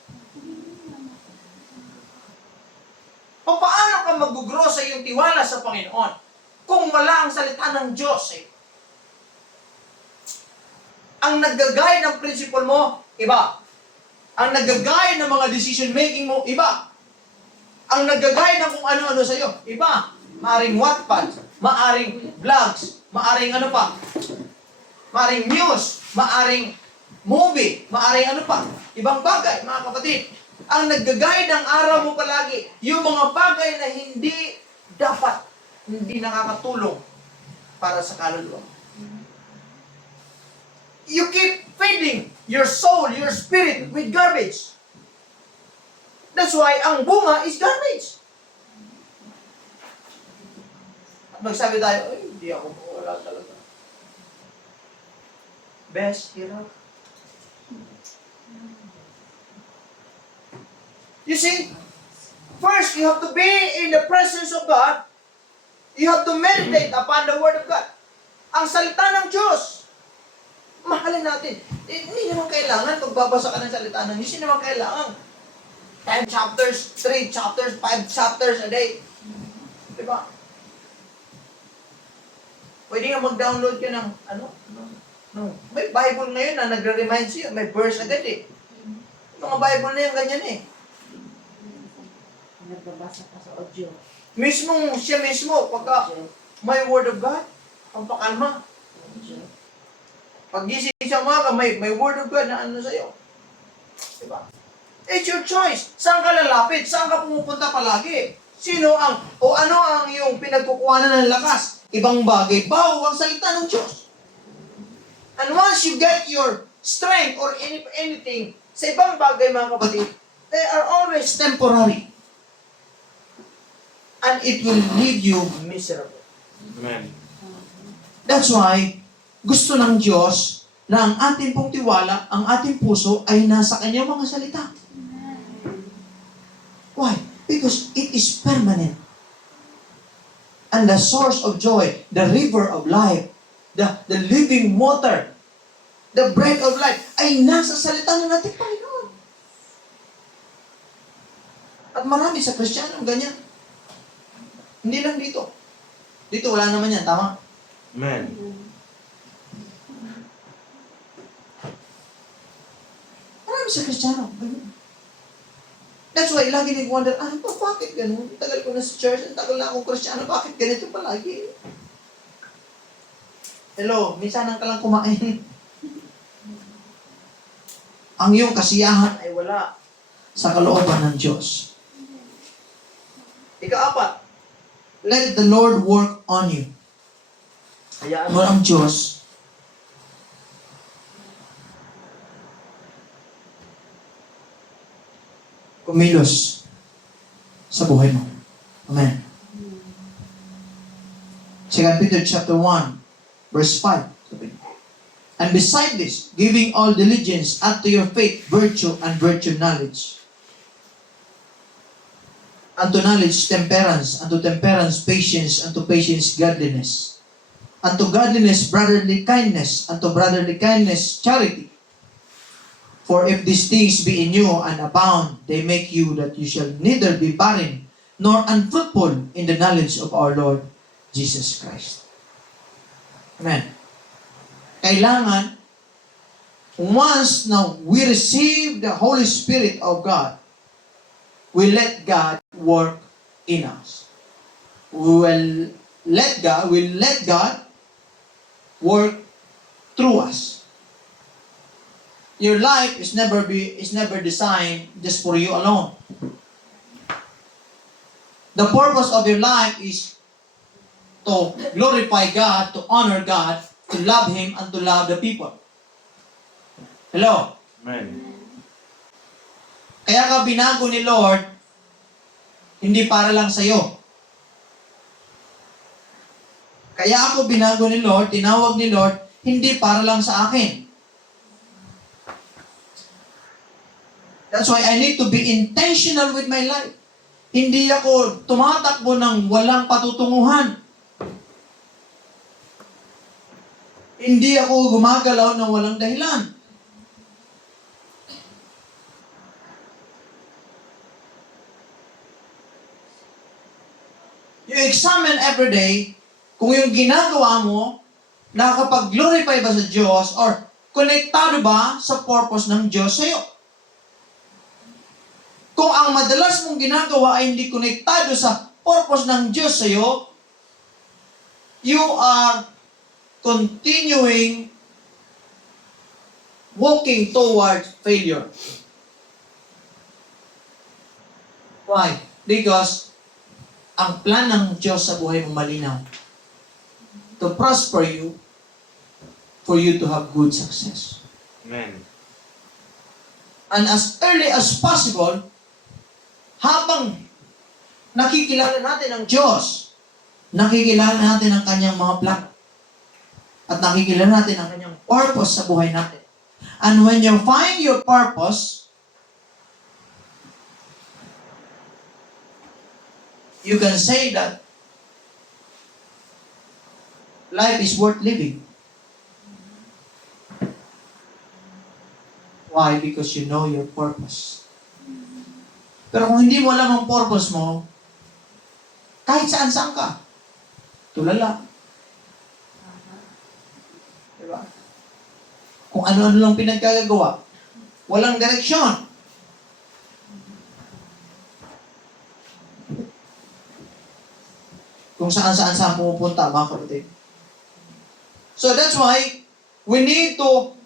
O paano ka mag-grow sa iyong tiwala sa Panginoon kung wala ang salita ng Diyos eh? Ang nag-guide ng principle mo, iba. Ang nag-guide ng mga decision making mo, iba. Ang nag-guide ng kung ano-ano sa iyo, iba. Maaring Wattpad, maaring vlogs, maaring ano pa, maaring news, maaring movie, maaring ano pa, ibang bagay, mga kapatid. Ang nag-guide ng araw mo palagi, yung mga bagay na hindi dapat, hindi nakakatulong para sa kaluluwa. You keep feeding your soul, your spirit with garbage. That's why ang bunga is garbage. At magsabi tayo, ay, hindi ako, wala talaga. Best, hirap. You see, first you have to be in the presence of God. You have to meditate upon the Word of God. Ang salita ng Diyos, mahalin natin. Hindi naman kailangan pagbabasa ka ng salita ng Diyos, hindi naman kailangan 10 chapters, 3 chapters, 5 chapters a day. Diba? Pwede nga mag-download ka ng, may Bible ngayon na nagre-remind sa'yo, may verse agad eh. Yung mga Bible na yan, ganyan eh. Nagbabasa pa sa audio. Siya mismo, pagka may Word of God, ang pakalma. Pag gising siya umaga, may Word of God na ano sa'yo. Diba? It's your choice. Saan ka lalapit? Saan ka pumupunta palagi? Ano ang iyong pinagkukuhanan ng lakas? Ibang bagay ba o ang salita ng Diyos? And once you get your strength or anything sa ibang bagay, mga kapatid, they are always temporary. And it will leave you miserable. Amen. That's why, gusto ng Diyos na ang ating pong tiwala, ang ating puso ay nasa Kanyang mga salita. Why? Because it is permanent. And the source of joy, the river of life, the living water, the bread of life, ay nasa salita ng ating Panginoon. At marami sa Kristiyano ganyan. Hindi lang dito. Dito wala naman yan, tama? Amen. Marami sa Kristiyano, ganyan. That's why, lagi nag-wonder, bakit ganun? Tagal ko na sa church, ang tagal na akong Kristiyano, bakit ganito palagi? Hello, minsan ka lang kumain. Ang iyong kasiyahan ay wala sa kalooban ng Diyos. Ika-apat, let the Lord work on you. Hayaan Mo ang Diyos kumilos sa buhay mo. Amen. 2 Peter chapter 1, verse 5. And beside this, giving all diligence, add to your faith virtue, and virtue knowledge. unto knowledge, temperance, unto temperance, patience, unto patience, godliness. Unto godliness, brotherly kindness, unto brotherly kindness, charity. For if these things be in you and abound, they make you that you shall neither be barren nor unfruitful in the knowledge of our Lord Jesus Christ. Amen. Kailangan, once na we receive the Holy Spirit of God, we let God work in us. We let God work through us. Your life is never designed just for you alone. The purpose of your life is to glorify God, to honor God, to love Him, and to love the people. Hello? Amen. Kaya ka binago ni Lord, hindi para lang sa'yo. Kaya ako binago ni Lord, tinawag ni Lord, hindi para lang sa akin. That's why I need to be intentional with my life. Hindi ako tumatakbo ng walang patutunguhan. Hindi ako gumagalaw ng walang dahilan. You examine every day kung yung ginagawa mo nakakapag-glorify ba sa Diyos or konektado ba sa purpose ng Diyos sa'yo. Kung ang madalas mong ginagawa ay hindi konektado sa purpose ng Diyos sa'yo, you are continuing walking towards failure. Why? Because ang plan ng Diyos sa buhay mo malinaw. To prosper you, for you to have good success. Amen. And as early as possible, habang nakikilala natin ang Diyos, nakikilala natin ang kanyang mga plan, at nakikilala natin ang kanyang purpose sa buhay natin. And when you find your purpose, you can say that life is worth living. Why? Because you know your purpose. Pero kung hindi mo alam ang purpose mo, kahit saan-saan ka, tulala. Diba? Kung ano-ano lang pinagkagagawa, walang direksyon. Kung saan-saan pumupunta, mga kapatid. So that's why we need to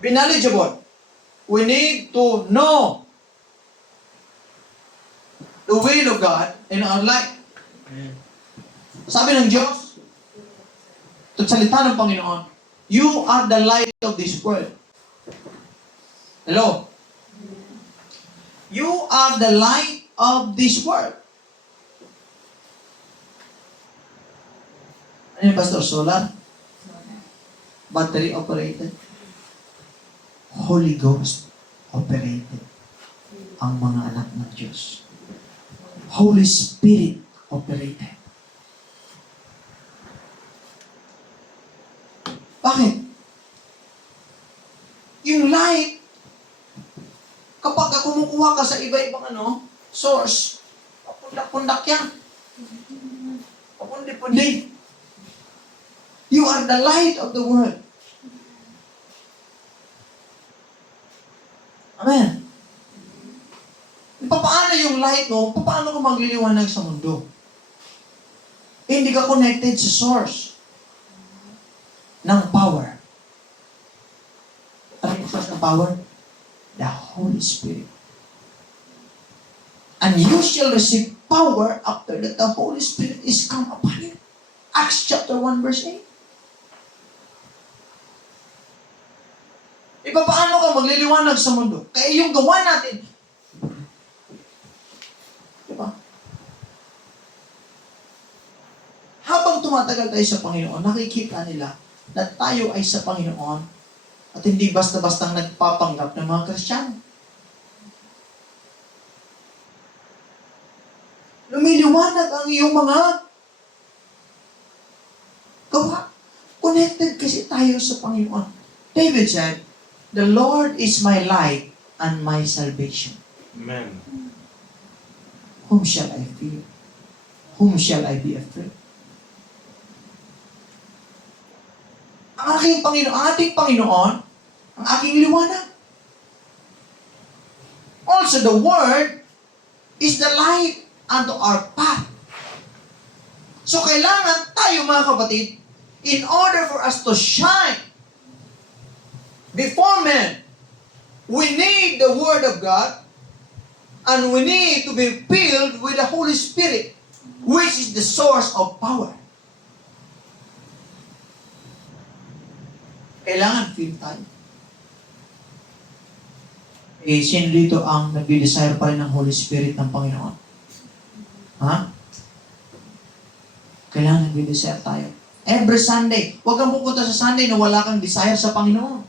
be knowledgeable. We need to know the will of God in our life. Sabi ng Diyos, ito salita ng Panginoon, you are the light of this world. Hello? You are the light of this world. Ano yung Pastor? Solar? Battery operated? Holy Ghost operated ang mga anak ng Diyos. Holy Spirit operated. Bakit? Yung light, kapag kumukuha ka sa iba-ibang source, papundak-pundak yan. Papundi-pundi. You are the light of the world. Amen. Paano yung light mo? Paano ka magliliwanag sa mundo? Hindi ka connected sa source ng power. Ano yung source ng power? The Holy Spirit. And you shall receive power after that the Holy Spirit is come upon you. Acts chapter 1 verse 8. Paano ka magliliwanag sa mundo? Kaya yung gawa natin, diba? Habang tumatagal tayo sa Panginoon, nakikita nila na tayo ay sa Panginoon at hindi basta-bastang nagpapanggap ng mga Kristiyano. Maliwanag ang iyong mga gawa. Connected kasi tayo sa Panginoon. David said, "The Lord is my light and my salvation. Amen. Whom shall I fear? Whom shall I be afraid?" Ang aking Panginoon, ang ating Panginoon, ang aking liwanag. Also, the Word is the light unto our path. So, kailangan tayo mga kapatid, in order for us to shine before men, we need the Word of God and we need to be filled with the Holy Spirit, which is the source of power. Kailangan feel tayo. Sino dito ang nag-desire pa rin ng Holy Spirit ng Panginoon? Ha? Kailangan nag-desire tayo. Every Sunday. Huwag kang pupunta sa Sunday na wala kang desire sa Panginoon.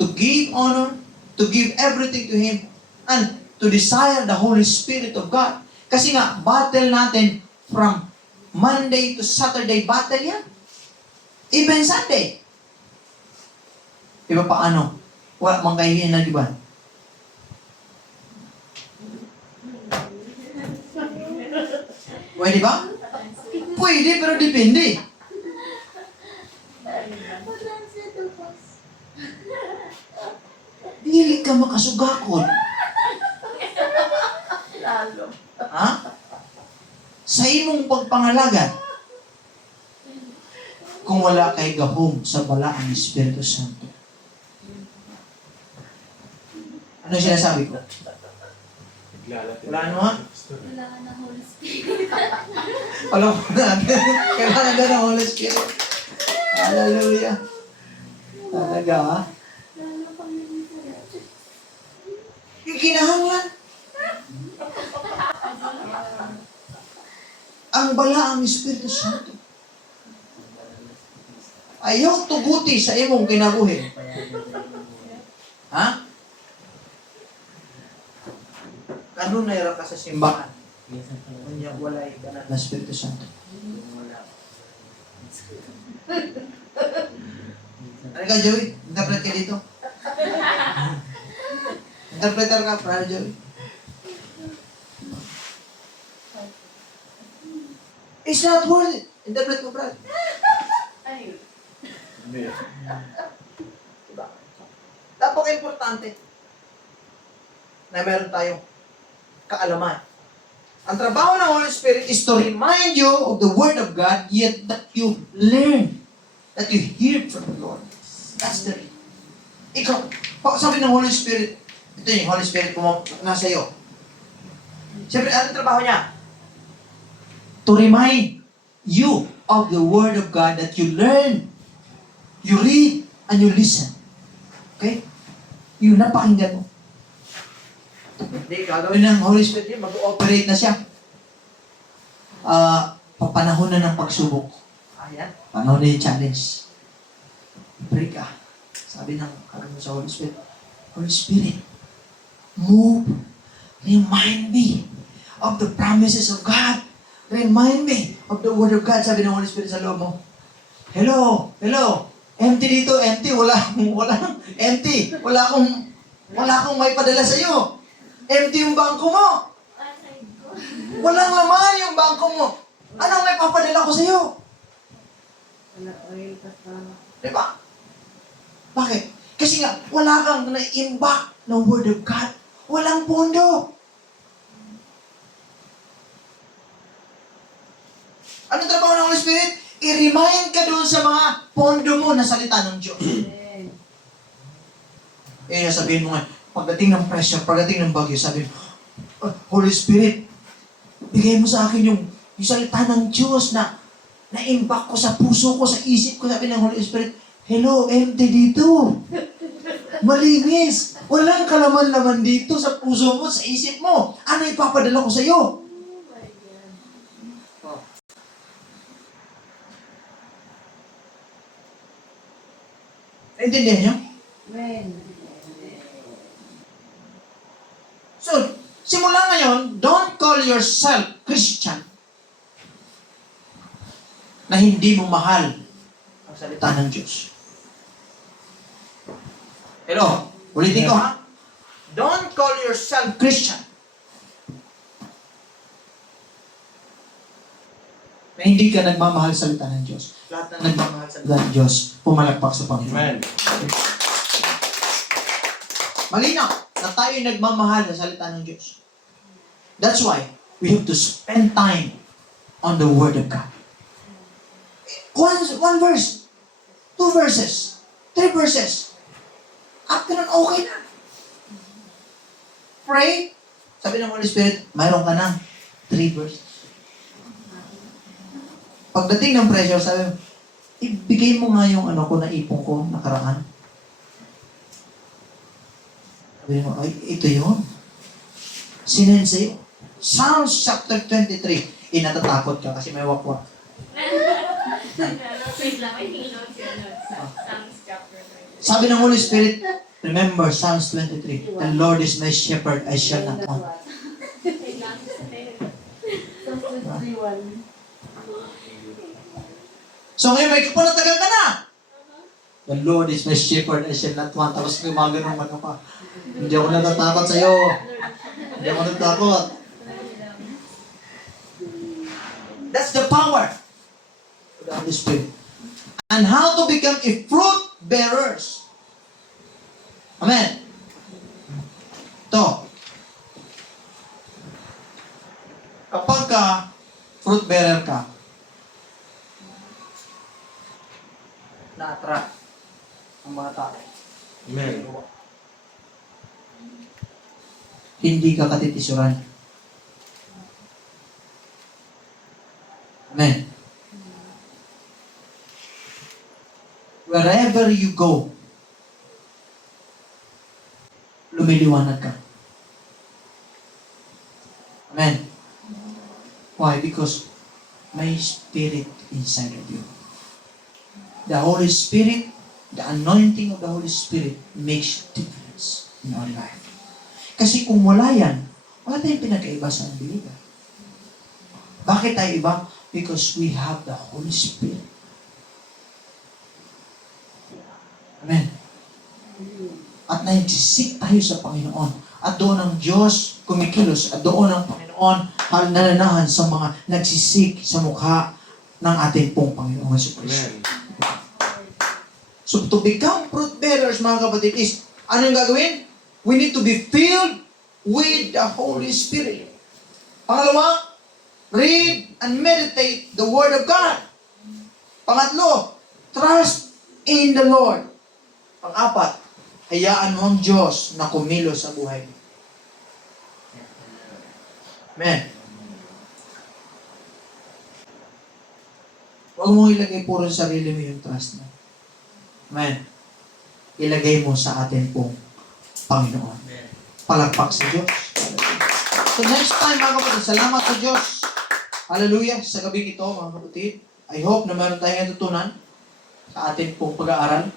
To give honor, to give everything to Him, and to desire the Holy Spirit of God. Kasi nga, battle natin from Monday to Saturday, battle yan. Even Sunday. Diba paano? Wala mang kahihin na, diba? Pwede ba? Pwede, pero depende. Dili ka makasugakon. Ha? Sa imong pagpangalaga, kung wala kay gahom sa balaan ng Espiritu Santo. Ano sinasabi ko? Wala ano ha? Kailangan ng Holy Spirit. Alam ko na. Kailangan na ng Holy Spirit. Hallelujah. Talaga ha? Lalo pang minsan. Kinahanglan. Ang balaang Espiritu Santo. Ayaw tuguti sa imong kinabuhi. Ha? Kanon na ka sa simbahan. Kunya walay kanan na Espiritu Santo. Ano ka, Joey? Interpret ka dito. Interpreter ka, Brother Joey. It's not worth it. Interpret ko, Brad. Diba? Napaka-importante na meron tayong kaalaman. Ang trabaho ng Holy Spirit is to remind you of the Word of God, yet that you learn, that you hear from the Lord. That's the ikaw, sabi ng Holy Spirit, ito yung Holy Spirit nasa iyo. Siyempre, anong trabaho niya? To remind you of the Word of God that you learn, you read, and you listen. Okay? Yung napakinggan mo. Hindi, gagawin ng Holy Spirit yun, mag-ooperate na siya. Papanahon na ng pagsubok. Ayan. Panahon na yung challenge. Pray ka. Sabi ng mo sa Holy Spirit, move, remind me of the promises of God. Remind me of the Word of God. Sabi ng Holy Spirit sa loob mo. Hello. Empty dito, empty. Wala empty. Wala akong may padala sa iyo. Empty yung bangko mo. Walang laman yung bangko mo. Anong may papadala ko sa iyo? Diba? Bakit? Kasi nga, wala kang na-imbak ng Word of God. Walang pondo. Anong trabaho ng Holy Spirit? I-remind ka doon sa mga pondo mo na salita ng Diyos. Sabihin mo nga, pagdating ng pressure, pagdating ng bagyo, sabi mo, Holy Spirit, bigay mo sa akin yung salita ng Diyos na na-impact ko sa puso ko, sa isip ko. Sabi ng Holy Spirit, hello, empty dito. Malinis. Walang kalaman-laman dito sa puso mo, sa isip mo. Ano ipapadala ko sa iyo? Naintindihan niyo? Amen. So, simula ngayon, don't call yourself Christian na hindi mo mahal ang salita ng Diyos. Hello? Ulitin ko ha? Don't call yourself Christian na hindi ka nagmamahal sa salita ng Diyos. Lahat na nagmamahal sa salita ng Diyos, pumalakpak sa Panginoon. Amen. Malinaw na tayo nagmamahal sa salita ng Diyos. That's why we have to spend time on the Word of God. One verse, 2 verses, 3 verses. After nun, okay na. Pray. Sabi ng Holy Spirit, mayroon ka ng 3 verses. Pagdating ng pressure, sabi mo, ibigay mo nga yung ano ko, naipon ko, nakaraan. Sabi mo, ay, ito yun. Sinend sa'yo. Psalms chapter 23. Natatakot ka kasi may wakwak. Wait lang, may notes yun. Psalms chapter 3. Sabi ng Holy Spirit, remember Psalms 23, the Lord is my shepherd, I shall not want. Wait lang, Psalms 23:1. So ngayon, may kapanatagal ka na. The Lord is my shepherd, I shall not want. Tapos gumaganong ano pa. Hindi ako natatakot sa'yo. Hindi ako natatakot. That's the power of the Holy Spirit. And how to become a fruit bearers. Amen. Ito. Kapag ka fruit bearer ka, na-attract ang mga tao. Amen. Hindi ka katitisuran. Amen. Wherever you go, lumiliwanag ka. Amen. Why? Because may Spirit inside of you. The Holy Spirit, the anointing of the Holy Spirit makes difference in our life. Kasi kung wala yan, wala tayong pinagkaiba sa unbeliever. Bakit tayo iba? Because we have the Holy Spirit. Amen. At nagsisik tayo sa Panginoon. At doon ang Diyos kumikilos. At doon ang Panginoon nananahan sa mga nagsisik sa mukha ng ating pong Panginoon Jesucristo. Amen. So to become fruit bearers, mga kapatid, is, anong gagawin? We need to be filled with the Holy Spirit. Pangalawa, read and meditate the Word of God. Pangatlo, trust in the Lord. Pang-apat, hayaan mo ang Diyos na kumilos sa buhay mo. Amen. Huwag mong ilagay puro sa sarili mo yung trust mo. Amen. Ilagay mo sa atin pong Panginoon. Palagpak sa Diyos. So next time, mga kapatid, salamat sa Diyos. Hallelujah. Sa gabi ito, mga kapatid, I hope na meron tayong natutunan sa atin pong pag-aaral.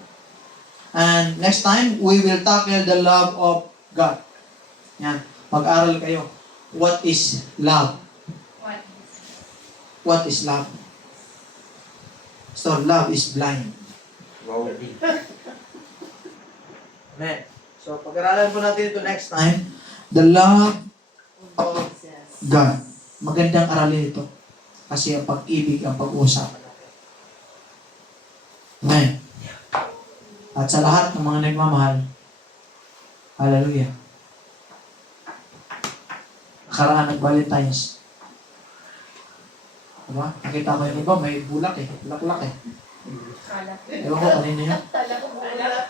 And next time, we will tackle the love of God. Yan. Mag-aral kayo. What is love? What? What is love? So, love is blind. Wow. Amen. So, pag-aralan po natin ito next time. The love of God. Magandang aralin ito. Kasi ang pag-ibig ang pag-uusapan natin. Amen. At sa lahat ng mga nagmamahal, hallelujah. Nakaraan ng Valentine's. Diba? Nakita mo yung iba, may bulak eh. Bulak-bulak eh. Kala. Ewan ko, kanina yun. Kala ko bulak.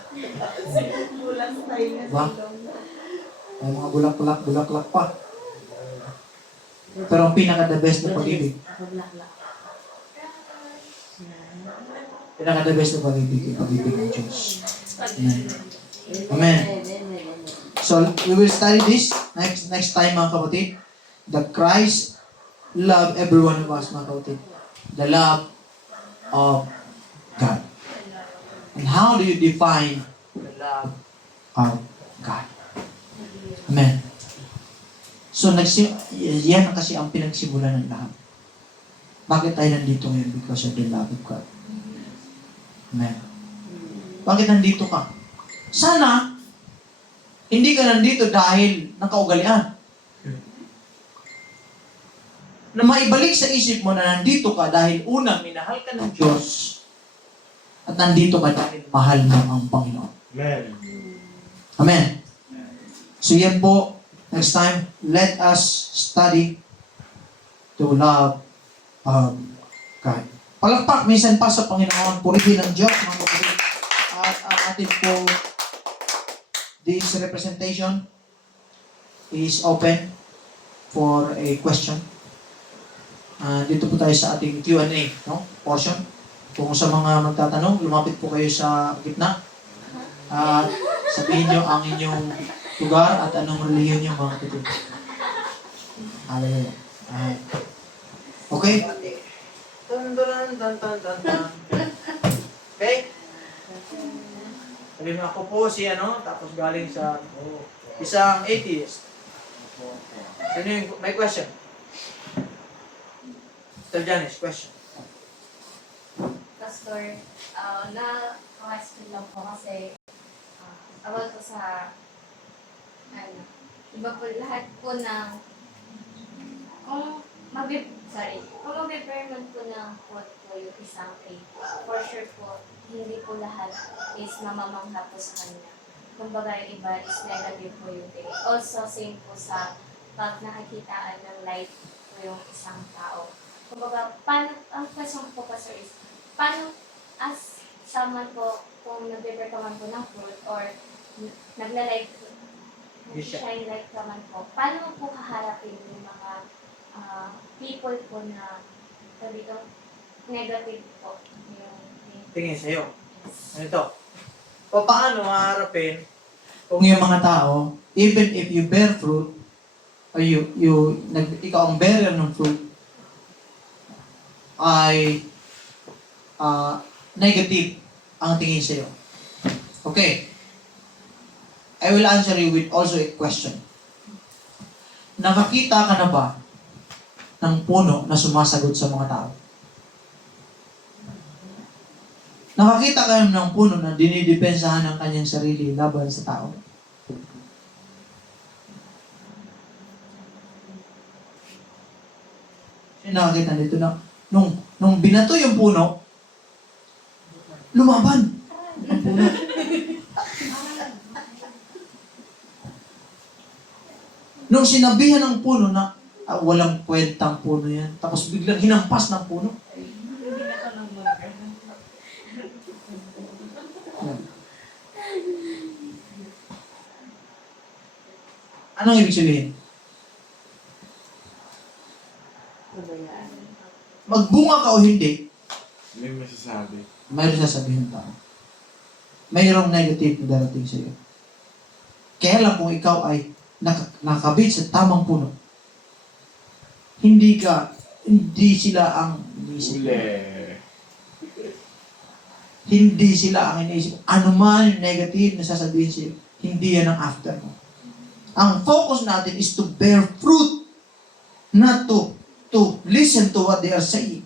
Bulas tayo na Diba? silong. May mga bulak-bulak pa. Pero ang pinaka-the best na pag-ibig, pinaka-the best na pag-ibig, yung pag-ibig ng Diyos. Amen. Amen. So, we will study this next time, mga kapatid. The Christ love every one of us, mga kapatid. The love of God. And how do you define the love of God? Amen. So, yan ang kasi ang pinagsimulan ng lahat. Bakit tayo nandito ngayon? Because of the love of God. Amen. Bakit nandito ka? Sana, hindi ka nandito dahil ng kaugalian. Na maibalik sa isip mo na nandito ka dahil unang minahal ka ng Diyos at nandito ka dahil mahal mo ang Panginoon. Amen. Amen. So yan po, next time, let us study to love God. Palakpak minsan pa sa Panginoon, purihin ng Diyos, mga kapatid. At ang atin po, this representation is open for a question. Dito po tayo sa ating Q&A, no? Portion. Kung sa mga magtatanong, lumapit po kayo sa gitna. At sabihin nyo ang inyong lugar at anong relihiyon nyo, mga kapatid. Hallelujah. Okay? Dun, dun, dun, dun, dun, dun. Okay? Sabi mo, ako po si tapos galing sa isang atheist. Sino yung, may question? Mr. Janice, question. Pastor, na-question lang po kasi about po sa iba po lahat po ng kung mag-prepare man po ng quote po yung isang faith, for sure po, hindi po lahat is mamamangha po sa kanya. Kumbaga yung iba is negative po yung faith. Also, same po sa pag nakikitaan ng light po yung isang tao. Kumbaga, paano, ang question po sir is, paano as someone po, kung nag-prepare ka man po ng fruit or nagla-light, shine light ka man po, paano po haharapin yung mga people po na dito, negative po yung Tingin sa'yo. Ito. Paano maharapin Kung yung mga tao, even if you bear fruit, or ikaw ang bearer ng fruit, ay negative ang tingin sa'yo. Okay. I will answer you with also a question. Nakakita ka na ba ng puno na sumasagot sa mga tao? Nakakita ka ng puno na dinidepensahan ng kanyang sarili laban sa tao? Sino nakakita dito na nung binato yung puno, lumaban ang puno. Nung sinabihan ng puno na walang kwentang puno yan, tapos biglang hinampas ng puno. Anong ibig sabihin? Magbunga ka o hindi, May masasabi. mayroon sasabihin ng tao. Mayroong negative na darating sa iyo. Kaya lang kung ikaw ay nakabit sa tamang puno, hindi sila ang iniisip. Hindi sila ang iniisip. Ano man yung negative na sasabihin sa iyo, hindi yan ang after mo. Ang focus natin is to bear fruit, not to listen to what they are saying.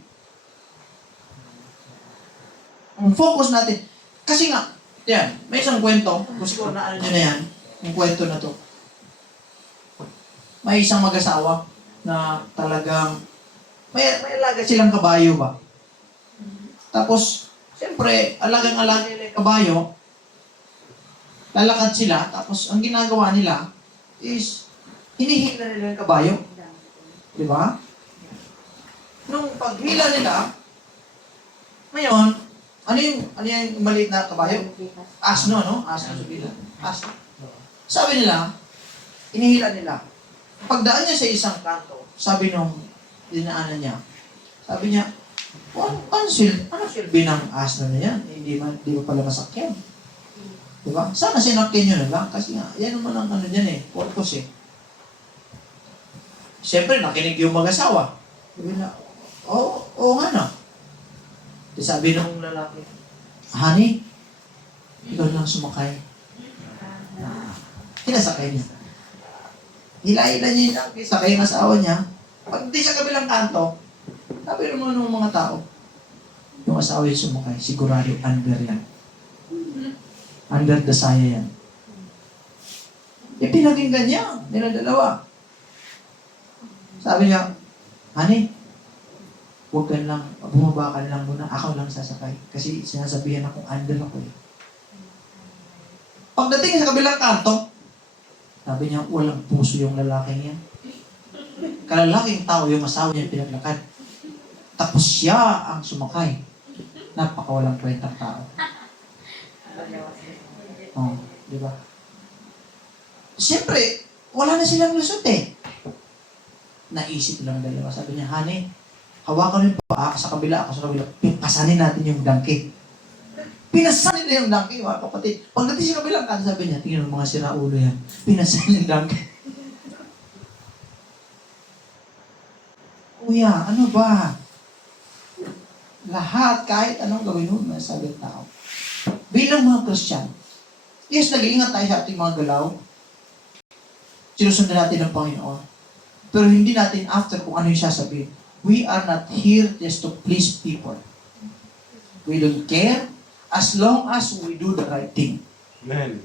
Ang focus natin, kasi nga, yan, may isang kwento, kung siguro na ano nyo na yan, yung kwento na to. May isang mag-asawa na talagang, may alaga silang kabayo ba? Tapos, siyempre, alagang-alaga nila yung kabayo, lalakad sila, tapos ang ginagawa nila is, hinihila nila yung kabayo. Di ba? Nung paghila nila, ngayon, ano yung maliit na kabayo? Asno, no? Asno sabihin. Asno. Sabi nila, inihila nila. Pagdaan niya sa isang kanto, sabi nung dinaanan niya, sabi niya, ano silbi ng asno na yan? Hindi ba pala masakyan? Diba? Sana sinakyan nyo na lang, kasi nga, yan naman ang purpose eh. Siyempre, nakinig yung mag-asawa. Sabi na, oo nga na. Sabi nung lalaki, honey, ikaw lang sumakay. Pinasakay niya. Hila-hila niya yung donkey, sakay yung asawa niya. Pag di sa kabilang kanto, sabi naman ng mga tao, yung asawa yung sumakay, sigurado under yan. Under the saya yan. E pinakinggan niya, nila dalawa. Sabi niya, honey, huwag ka lang, bumaba ka lang muna, ako lang sasakay. Kasi sinasabihan akong under ako eh. Pagdating sa kabilang kanto, sabi niya, walang puso yung lalaking yan. Kalalaking tao yung asawa niya pinaglakad. Tapos siya ang sumakay. Napakawalang kwentang tao. Oh, di ba? Siyempre, wala na silang lusot eh. Naisip lang dalawa. Sabi niya, honey, hawakan mo yung paa, ako sa kabila, ako sa kabila. Pasanin natin yung donkey. Pinasanin na yung donkey, mga kapatid. Pagdating sa kabilang kan, sabi niya, tingnan mo mga siraulo yan. Pinasanin yung donkey. Kuya, ano ba? Lahat, kahit anong gawin mo, masabi ng tao. Bilang mga Christian, yes, nag-iingat tayo sa ating mga galaw. Sinusundan natin ang Panginoon. Pero hindi natin after kung ano yung sasabihin. We are not here just to please people. We don't care as long as we do the right thing. Amen.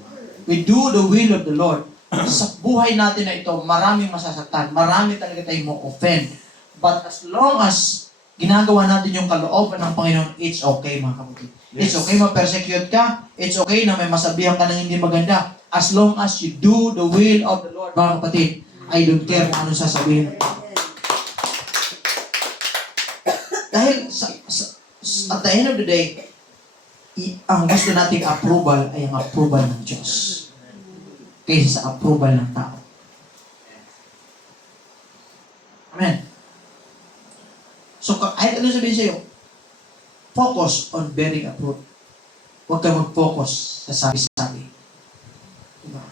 We do the will of the Lord. Sa buhay natin na ito, maraming masasaktan. Marami talaga tayong ma-offend. But as long as ginagawa natin yung kalooban ng Panginoon, it's okay mga kapatid. It's okay ma-persecute ka. It's okay na may masabihan ka ng hindi maganda. As long as you do the will of the Lord, mga kapatid, I don't care kung anong sasabihin. Dahil at the end of the day, ang gusto nating approval ay ang approval ng Diyos kaysa sa approval ng tao. Amen. So, kahit ano sabihin sa'yo, focus on bearing a fruit. Huwag kang mag-focus sa sabi-sabi. Diba?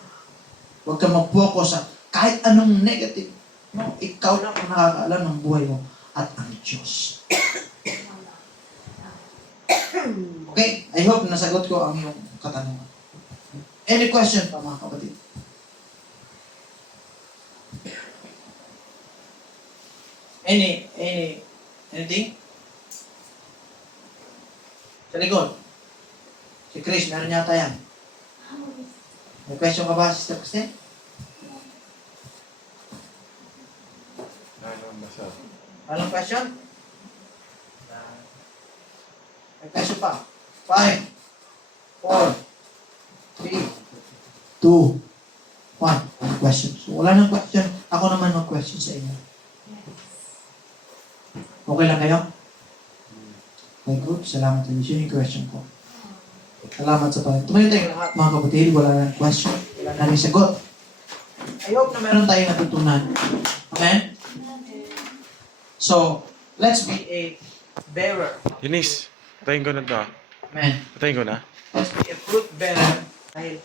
Huwag kang mag-focus sa kahit anong negative. No, ikaw lang ang nakakaalam ng buhay mo at ang Diyos. Okay? I hope nasagot ko ang iyong katanungan. Any question pa mga kapatid? Anything? Sa likod. Si Chris, meron yata yan. May question ka ba, Sister Christine? Walang question? May question pa. 5, 4, 3, 2, 1. Question. So, wala nang question. Ako naman mag-question sa inyo. Okay lang kayo? Okay, good. Salamat sa inyo. Yun yung question ko. Salamat sa Panginoon. Tumayo tayong lahat, mga kapatid. Wala nang question. Wala nang sagot. I hope na meron tayong natutunan. Amen? So, let's be a bearer. Eunice, patayin ko na to. Amen. Patayin ko na. Let's be a fruit bearer. Dahil